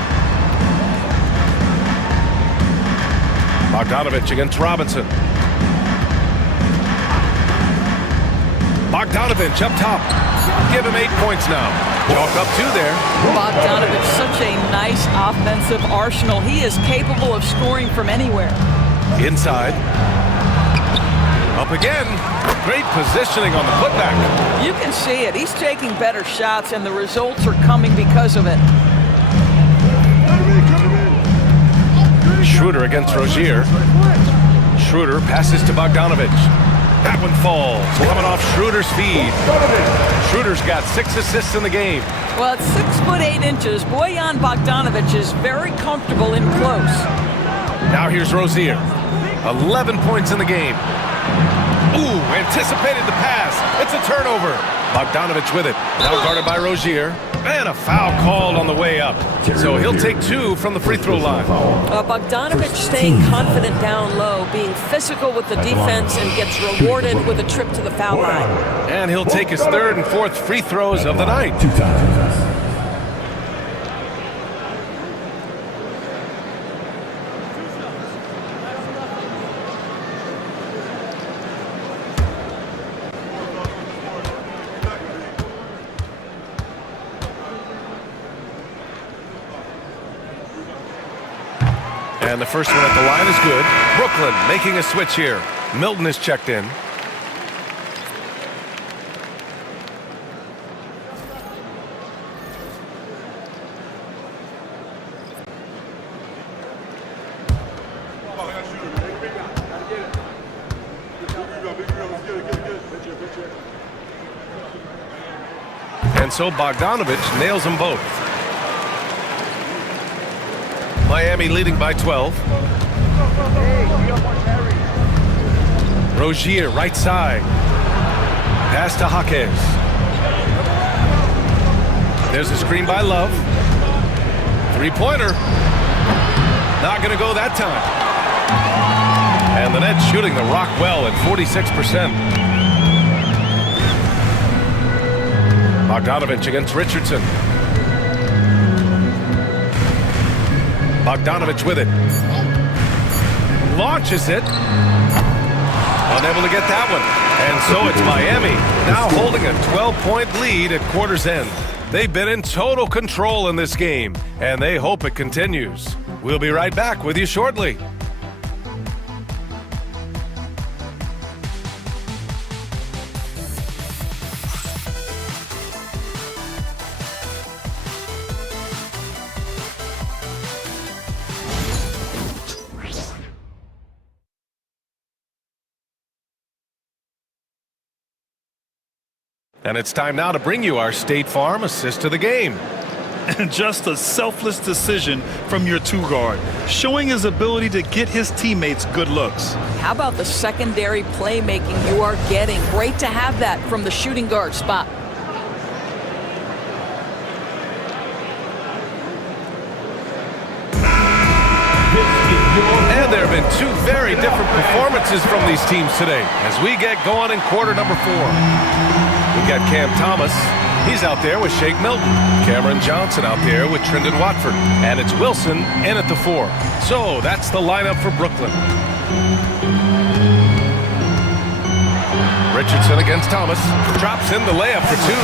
Bogdanovich against Robinson. Bogdanovich up top. Give him 8 points now. Chalk up 2 there. Bogdanovich, such a nice offensive arsenal. He is capable of scoring from anywhere. Inside. Up again. Great positioning on the putback. You can see it. He's taking better shots, and the results are coming because of it. Schroeder against Rozier. Schroeder passes to Bogdanovic. That one falls. Coming off Schroeder's feed. Schroeder's got 6 assists in the game. Well, at 6'8". Bojan Bogdanovic is very comfortable in close. Now here's Rozier. 11 points in the game. Ooh, anticipated the pass. It's a turnover. Bogdanovic with it. Now guarded by Rozier. And a foul called on the way up. So he'll take 2 from the free throw line. Bogdanovic staying confident down low, being physical with the defense, and gets rewarded with a trip to the foul line. And he'll take his 3rd and 4th free throws of the night. 2 times. And the first one at the line is good. Brooklyn making a switch here. Milton is checked in. And so Bogdanovic nails them both. Miami leading by 12. Rozier, right side. Pass to Jaquez. There's a screen by Love. 3-pointer. Not going to go that time. And the Nets shooting the rock well at 46%. Bogdanovic against Richardson. Bogdanovic with it. Launches it. Unable to get that one. And so it's Miami now holding a 12-point lead at quarter's end. They've been in total control in this game, and they hope it continues. We'll be right back with you shortly. And it's time now to bring you our State Farm assist to the game. And just a selfless decision from your 2-guard, showing his ability to get his teammates good looks. How about the secondary playmaking you are getting? Great to have that from the shooting guard spot. And there have been 2 very different performances from these teams today as we get going in quarter number 4. We've got Cam Thomas. He's out there with Shake Milton. Cameron Johnson out there with Trendon Watford. And it's Wilson in at the 4. So that's the lineup for Brooklyn. Richardson against Thomas. Drops in the layup for 2.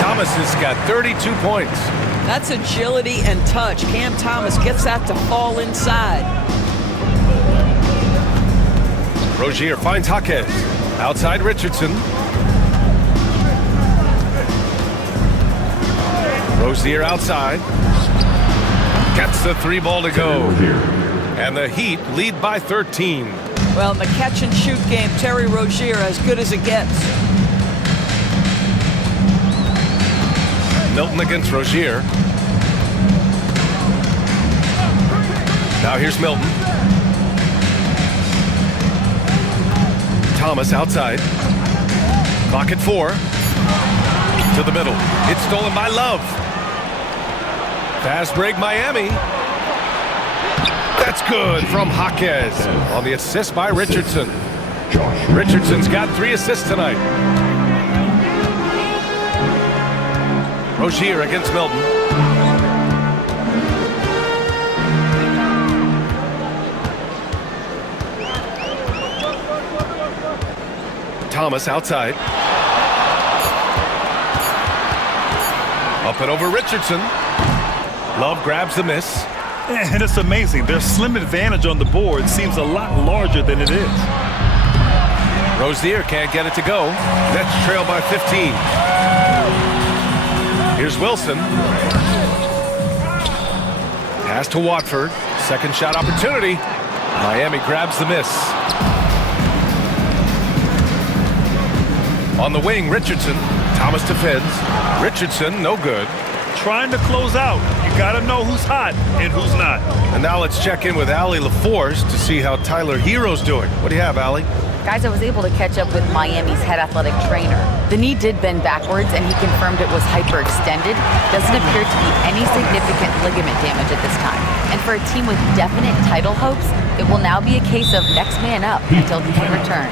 Thomas has got 32 points. That's agility and touch. Cam Thomas gets that to fall inside. Rozier finds Jaquez. Outside Richardson. Rozier outside. Gets the 3 ball to go. And the Heat lead by 13. Well, in the catch-and-shoot game, Terry Rozier as good as it gets. Milton against Rozier. Now here's Milton. Thomas outside. Clock at 4. To the middle. It's stolen by Love. Fast break Miami. That's good from Jaquez on the assist by Richardson. Richardson's got 3 assists tonight. Rozier against Milton. Thomas outside. Up and over Richardson. Love grabs the miss. And it's amazing. Their slim advantage on the board seems a lot larger than it is. Rozier can't get it to go. Nets trail by 15. Here's Wilson. Pass to Watford. Second shot opportunity. Miami grabs the miss. On the wing, Richardson. Thomas defends. Richardson, no good. Trying to close out. You got to know who's hot and who's not. And now let's check in with Allie LaForce to see how Tyler Hero's doing. What do you have, Allie? Guys, I was able to catch up with Miami's head athletic trainer. The knee did bend backwards, and he confirmed it was hyperextended. Doesn't appear to be any significant ligament damage at this time. And for a team with definite title hopes, it will now be a case of next man up until he can return.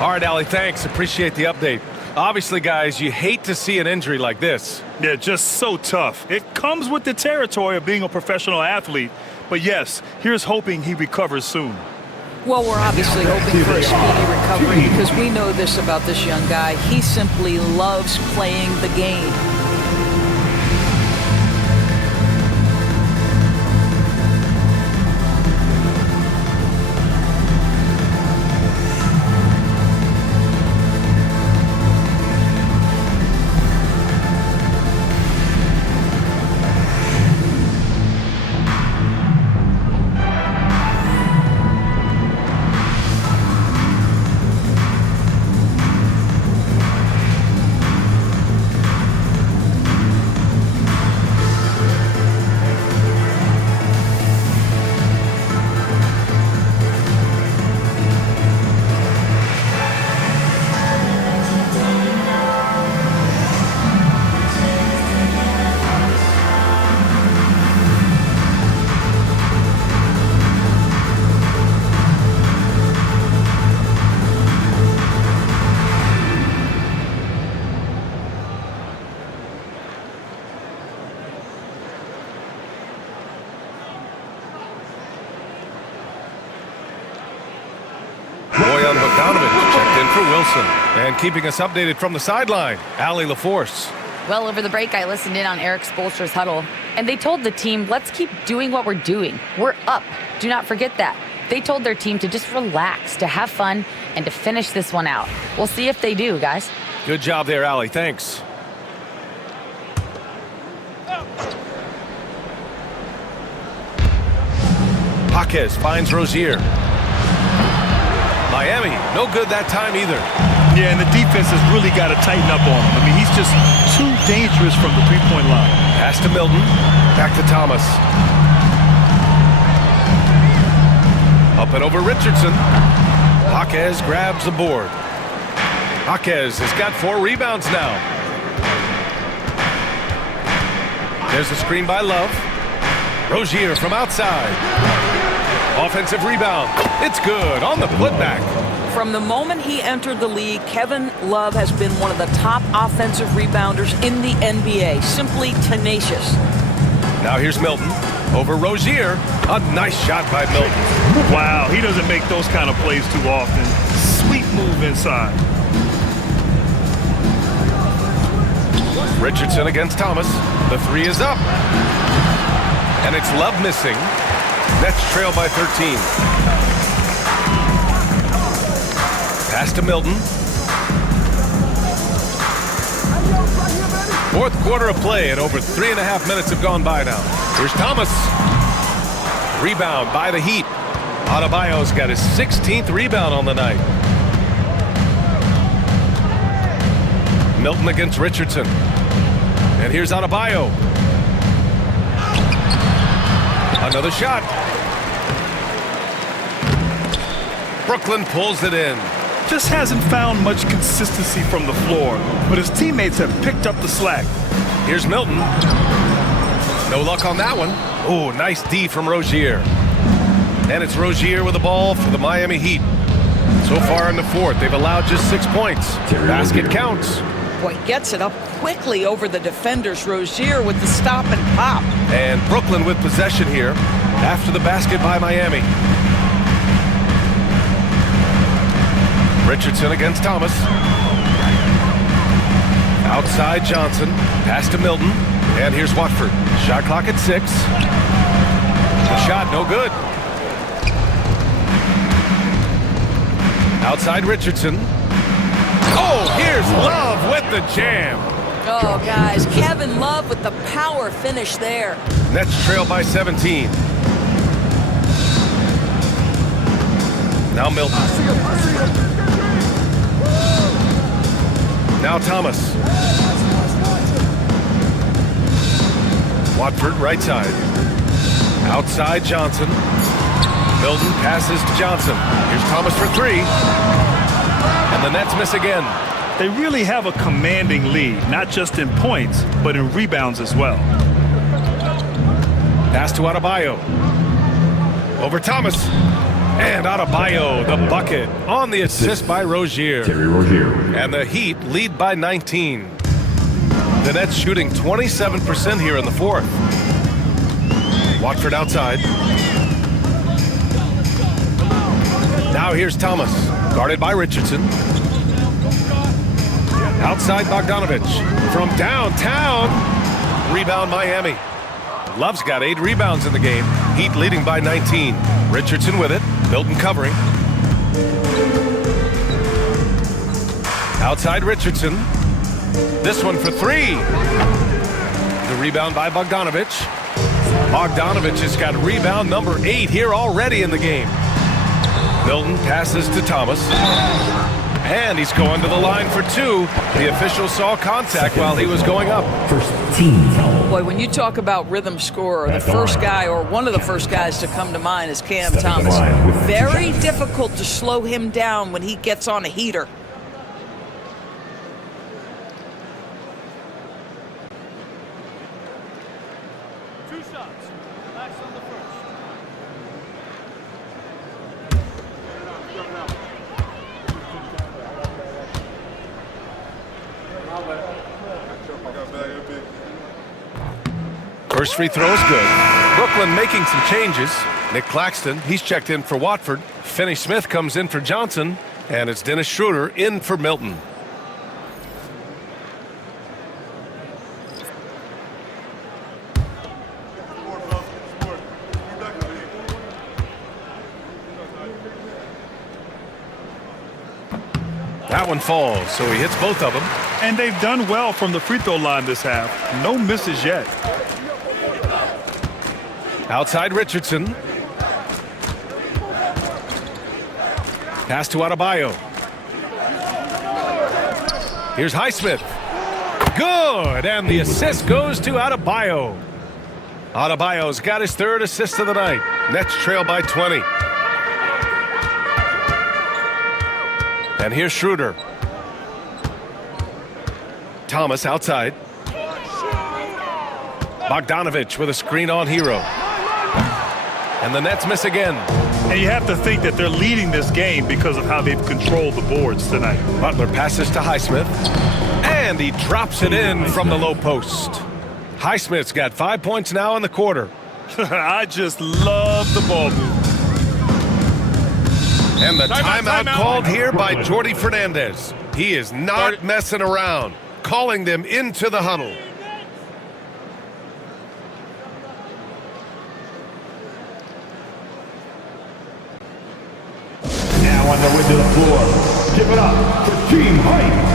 All right, Allie, thanks. Appreciate the update. Obviously, guys, you hate to see an injury like this. Yeah, just so tough. It comes with the territory of being a professional athlete. But yes, here's hoping he recovers soon. Well, we're obviously hoping for a speedy recovery because we know this about this young guy. He simply loves playing the game. And keeping us updated from the sideline, Allie LaForce. Well, over the break, I listened in on Eric Spoelstra's huddle, and they told the team, let's keep doing what we're doing. We're up. Do not forget that. They told their team to just relax, to have fun, and to finish this one out. We'll see if they do, guys. Good job there, Allie. Thanks. Jaquez finds Rozier. Miami, no good that time either. Yeah, and the defense has really got to tighten up on him. I mean, he's just too dangerous from the three-point line. Pass to Milton. Back to Thomas. Up and over Richardson. Jaquez grabs the board. Jaquez has got 4 rebounds now. There's a screen by Love. Rozier from outside. Offensive rebound. It's good on the putback. From the moment he entered the league, Kevin Love has been one of the top offensive rebounders in the NBA. Simply tenacious. Now here's Milton over Rozier. A nice shot by Milton. Wow, he doesn't make those kind of plays too often. Sweet move inside. Richardson against Thomas. The 3 is up. And it's Love missing. Nets trail by 13. Pass to Milton. Fourth quarter of play, and over 3.5 minutes have gone by now. Here's Thomas. Rebound by the Heat. Adebayo's got his 16th rebound on the night. Milton against Richardson. And here's Adebayo. Another shot. Brooklyn pulls it in. Just hasn't found much consistency from the floor, but his teammates have picked up the slack. Here's Milton. No luck on that one. Oh, nice D from Rozier. And it's Rozier with the ball for the Miami Heat. So far in the fourth, they've allowed just 6 points. Basket counts. Boy, gets it up quickly over the defenders. Rozier with the stop and pop. And Brooklyn with possession here after the basket by Miami. Richardson against Thomas. Outside Johnson. Pass to Milton. And here's Watford. Shot clock at 6. The shot, no good. Outside Richardson. Oh, here's Love with the jam. Oh, guys, Kevin Love with the power finish there. Nets trail by 17. Now Milton. Now Thomas. Watford, right side. Outside Johnson. Milton passes to Johnson. Here's Thomas for 3. And the Nets miss again. They really have a commanding lead, not just in points, but in rebounds as well. Pass to Adebayo. Over Thomas. And Adebayo, the bucket, on the assist by Rozier. Terry Rozier. And the Heat lead by 19. The Nets shooting 27% here in the fourth. Watford outside. Now here's Thomas, guarded by Richardson. Outside Bogdanovich. From downtown. Rebound Miami. Love's got 8 rebounds in the game. Heat leading by 19. Richardson with it. Milton covering. Outside Richardson. This one for 3. The rebound by Bogdanovich. Bogdanovich has got rebound number 8 here already in the game. Milton passes to Thomas. And he's going to the line for 2. The official saw contact while he was going up. First team foul. Boy, when you talk about rhythm scorer, the first guy or one of the first guys to come to mind is Cam Thomas. Very difficult to slow him down when he gets on a heater. First free throw is good. Brooklyn making some changes. Nick Claxton, he's checked in for Watford. Finney Smith comes in for Johnson. And it's Dennis Schroeder in for Milton. That one falls, so he hits both of them. And they've done well from the free throw line this half. No misses yet. Outside Richardson. Pass to Adebayo. Here's Naismith. Good, and the assist goes to Adebayo. Adebayo's got his 3rd assist of the night. Nets trail by 20. And here's Schroeder. Thomas outside. Bogdanovich with a screen on Hero. And the Nets miss again. And you have to think that they're leading this game because of how they've controlled the boards tonight. Butler passes to Naismith. And he drops it in from the low post. Naismith's got 5 points now in the quarter. I just love the ball move. And the timeout called here by Jordi Fernandez. He is not messing around, calling them into the huddle. Now on the way to the floor. Give it up for Team Height.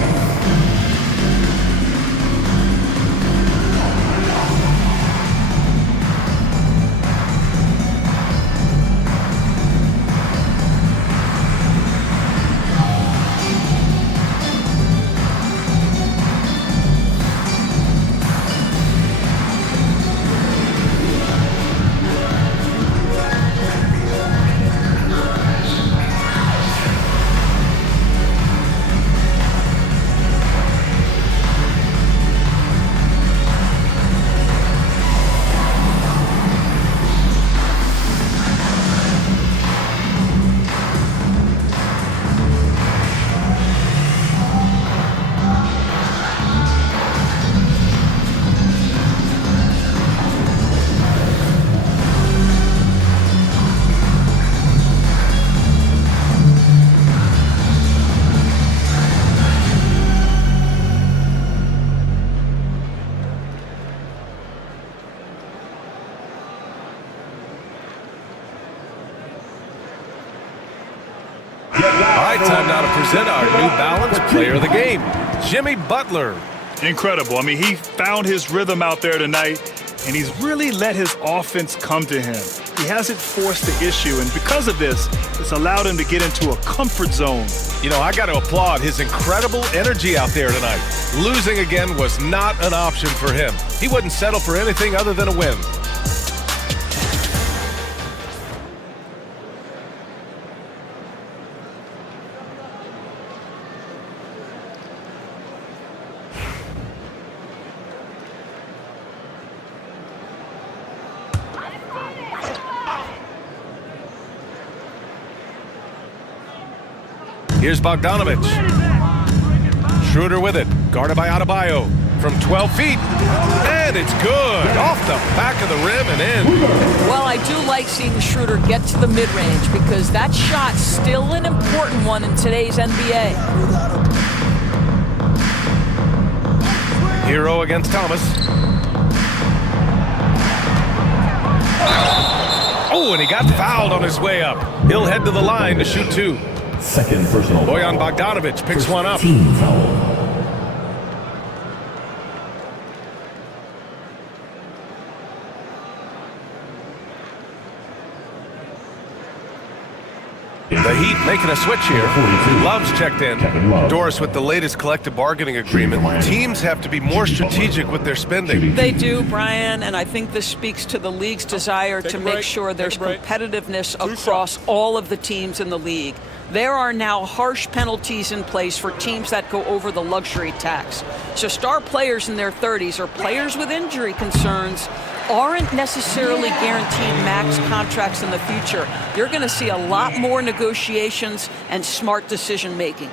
All right, time now to present our New Balance Player of the Game, Jimmy Butler. Incredible. I mean, he found his rhythm out there tonight, and he's really let his offense come to him. He hasn't forced the issue, and because of this, it's allowed him to get into a comfort zone. You know, I got to applaud his incredible energy out there tonight. Losing again was not an option for him. He wouldn't settle for anything other than a win. Here's Bogdanovich. Schroeder with it, guarded by Adebayo from 12 feet, and it's good. Off the back of the rim and in. Well, I do like seeing Schroeder get to the mid-range because that shot's still an important one in today's NBA. Hero against Thomas. Oh, and he got fouled on his way up. He'll head to the line to shoot two. Second personal. Bojan Bogdanovich picks one up. Team foul. The Heat making a switch here. 42. Love's checked in. Love. Doris, with the latest collective bargaining agreement, teams have to be more strategic with their spending. They do, Brian, and I think this speaks to the league's desire to make sure there's competitiveness across all of the teams in the league. There are now harsh penalties in place for teams that go over the luxury tax. So star players in their 30s or players with injury concerns aren't necessarily guaranteed max contracts in the future. You're going to see a lot more negotiations and smart decision making.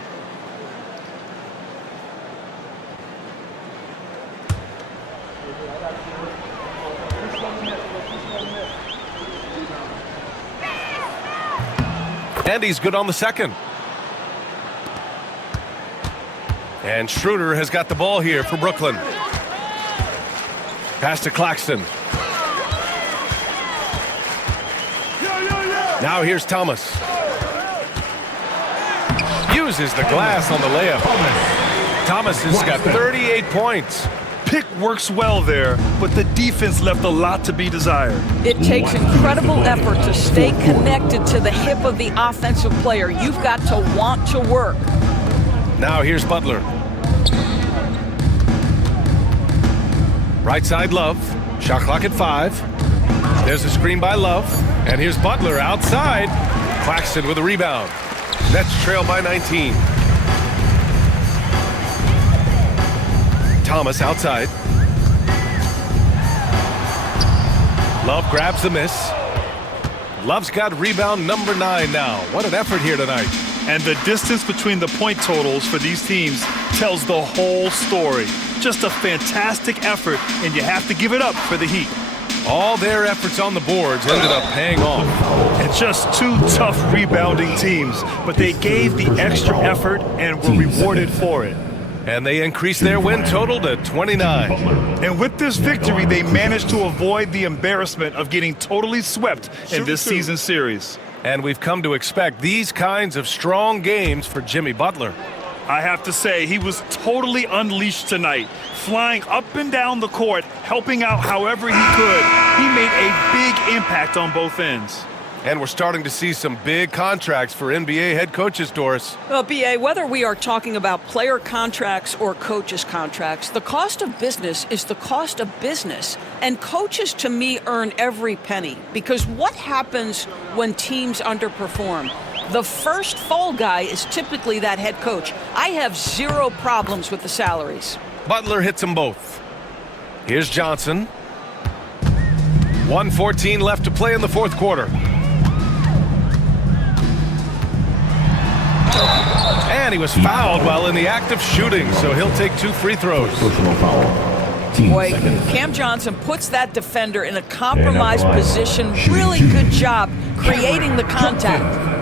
And he's good on the second. And Schroeder has got the ball here for Brooklyn. Pass to Claxton. Now here's Thomas. Uses the glass on the layup. Thomas has got 38 points. Pick works well there, but the defense left a lot to be desired. It takes incredible effort to stay connected to the hip of the offensive player. You've got to want to work. Now here's Butler. Right side, Love. Shot clock at 5. There's a screen by Love. And here's Butler outside. Claxton with a rebound. Nets trail by 19. Thomas outside. Love grabs the miss. Love's got rebound number 9 now. What an effort here tonight. And the distance between the point totals for these teams tells the whole story. Just a fantastic effort, and you have to give it up for the Heat. All their efforts on the boards ended up paying off. And just two tough rebounding teams, but they gave the extra effort and were rewarded for it. And they increased their win total to 29. And with this victory, they managed to avoid the embarrassment of getting totally swept in this season series. And we've come to expect these kinds of strong games for Jimmy Butler. I have to say, he was totally unleashed tonight, flying up and down the court, helping out however he could. He made a big impact on both ends. And we're starting to see some big contracts for NBA head coaches, Doris. Well, B.A., whether we are talking about player contracts or coaches' contracts, the cost of business is the cost of business. And coaches, to me, earn every penny. Because what happens when teams underperform? The first fall guy is typically that head coach. I have zero problems with the salaries. Butler hits them both. Here's Johnson. 1:14 left to play in the fourth quarter. And he was fouled while in the act of shooting, so he'll take 2 free throws. Personal foul. Team Boy, second. Cam Johnson puts that defender in a compromised position. Really good job creating the contact.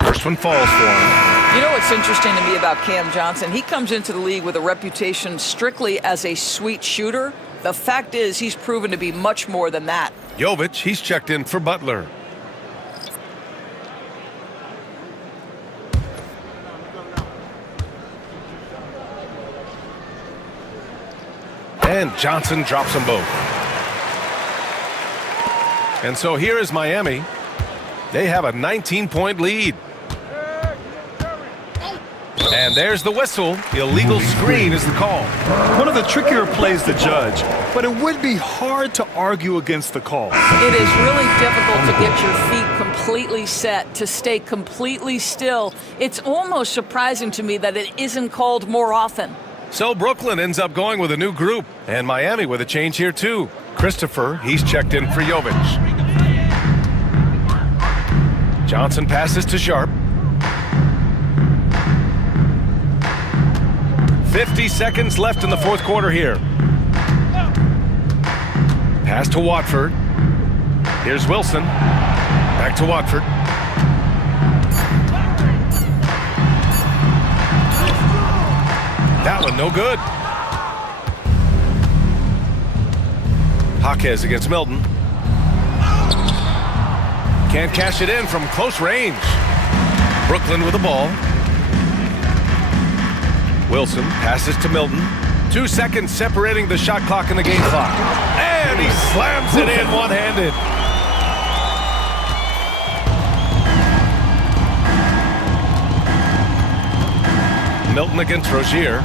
First one falls for him. You know what's interesting to me about Cam Johnson? He comes into the league with a reputation strictly as a sweet shooter. The fact is he's proven to be much more than that. Jovic, he's checked in for Butler. And Johnson drops them both. And so here is Miami. They have a 19-point lead. And there's the whistle. Illegal screen is the call. One of the trickier plays to judge, but it would be hard to argue against the call. It is really difficult to get your feet completely set, to stay completely still. It's almost surprising to me that it isn't called more often. So Brooklyn ends up going with a new group, and Miami with a change here too. Christopher, he's checked in for Jovic. Johnson passes to Sharp. 50 seconds left in the fourth quarter here. Pass to Watford. Here's Wilson. Back to Watford. That one no good. Jaquez against Milton. Can't cash it in from close range. Brooklyn with the ball. Wilson passes to Milton. 2 seconds separating the shot clock and the game clock. And he slams it in one-handed. Milton against Rozier.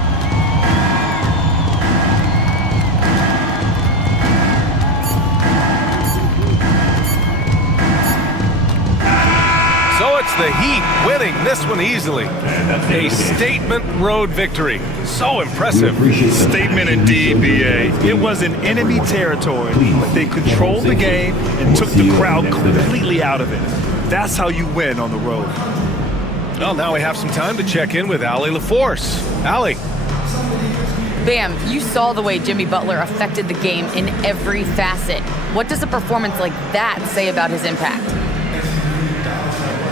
So it's the Heat winning this one easily. A statement road victory. So impressive. Statement indeed, BA. It was in enemy territory, but they controlled the game and took the crowd completely out of it. That's how you win on the road. Well, now we have some time to check in with Allie LaForce. Allie. Bam, you saw the way Jimmy Butler affected the game in every facet. What does a performance like that say about his impact?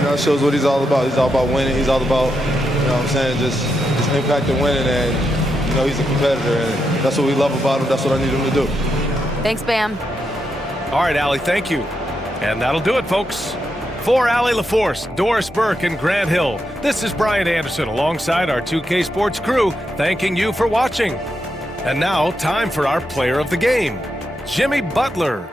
It shows what he's all about. He's all about winning. He's all about, what I'm saying, just impact and winning. And, he's a competitor. And that's what we love about him. That's what I need him to do. Thanks, Bam. All right, Allie, thank you. And that'll do it, folks. For Allie LaForce, Doris Burke, and Grant Hill, this is Brian Anderson alongside our 2K Sports crew, thanking you for watching. And now, time for our player of the game, Jimmy Butler.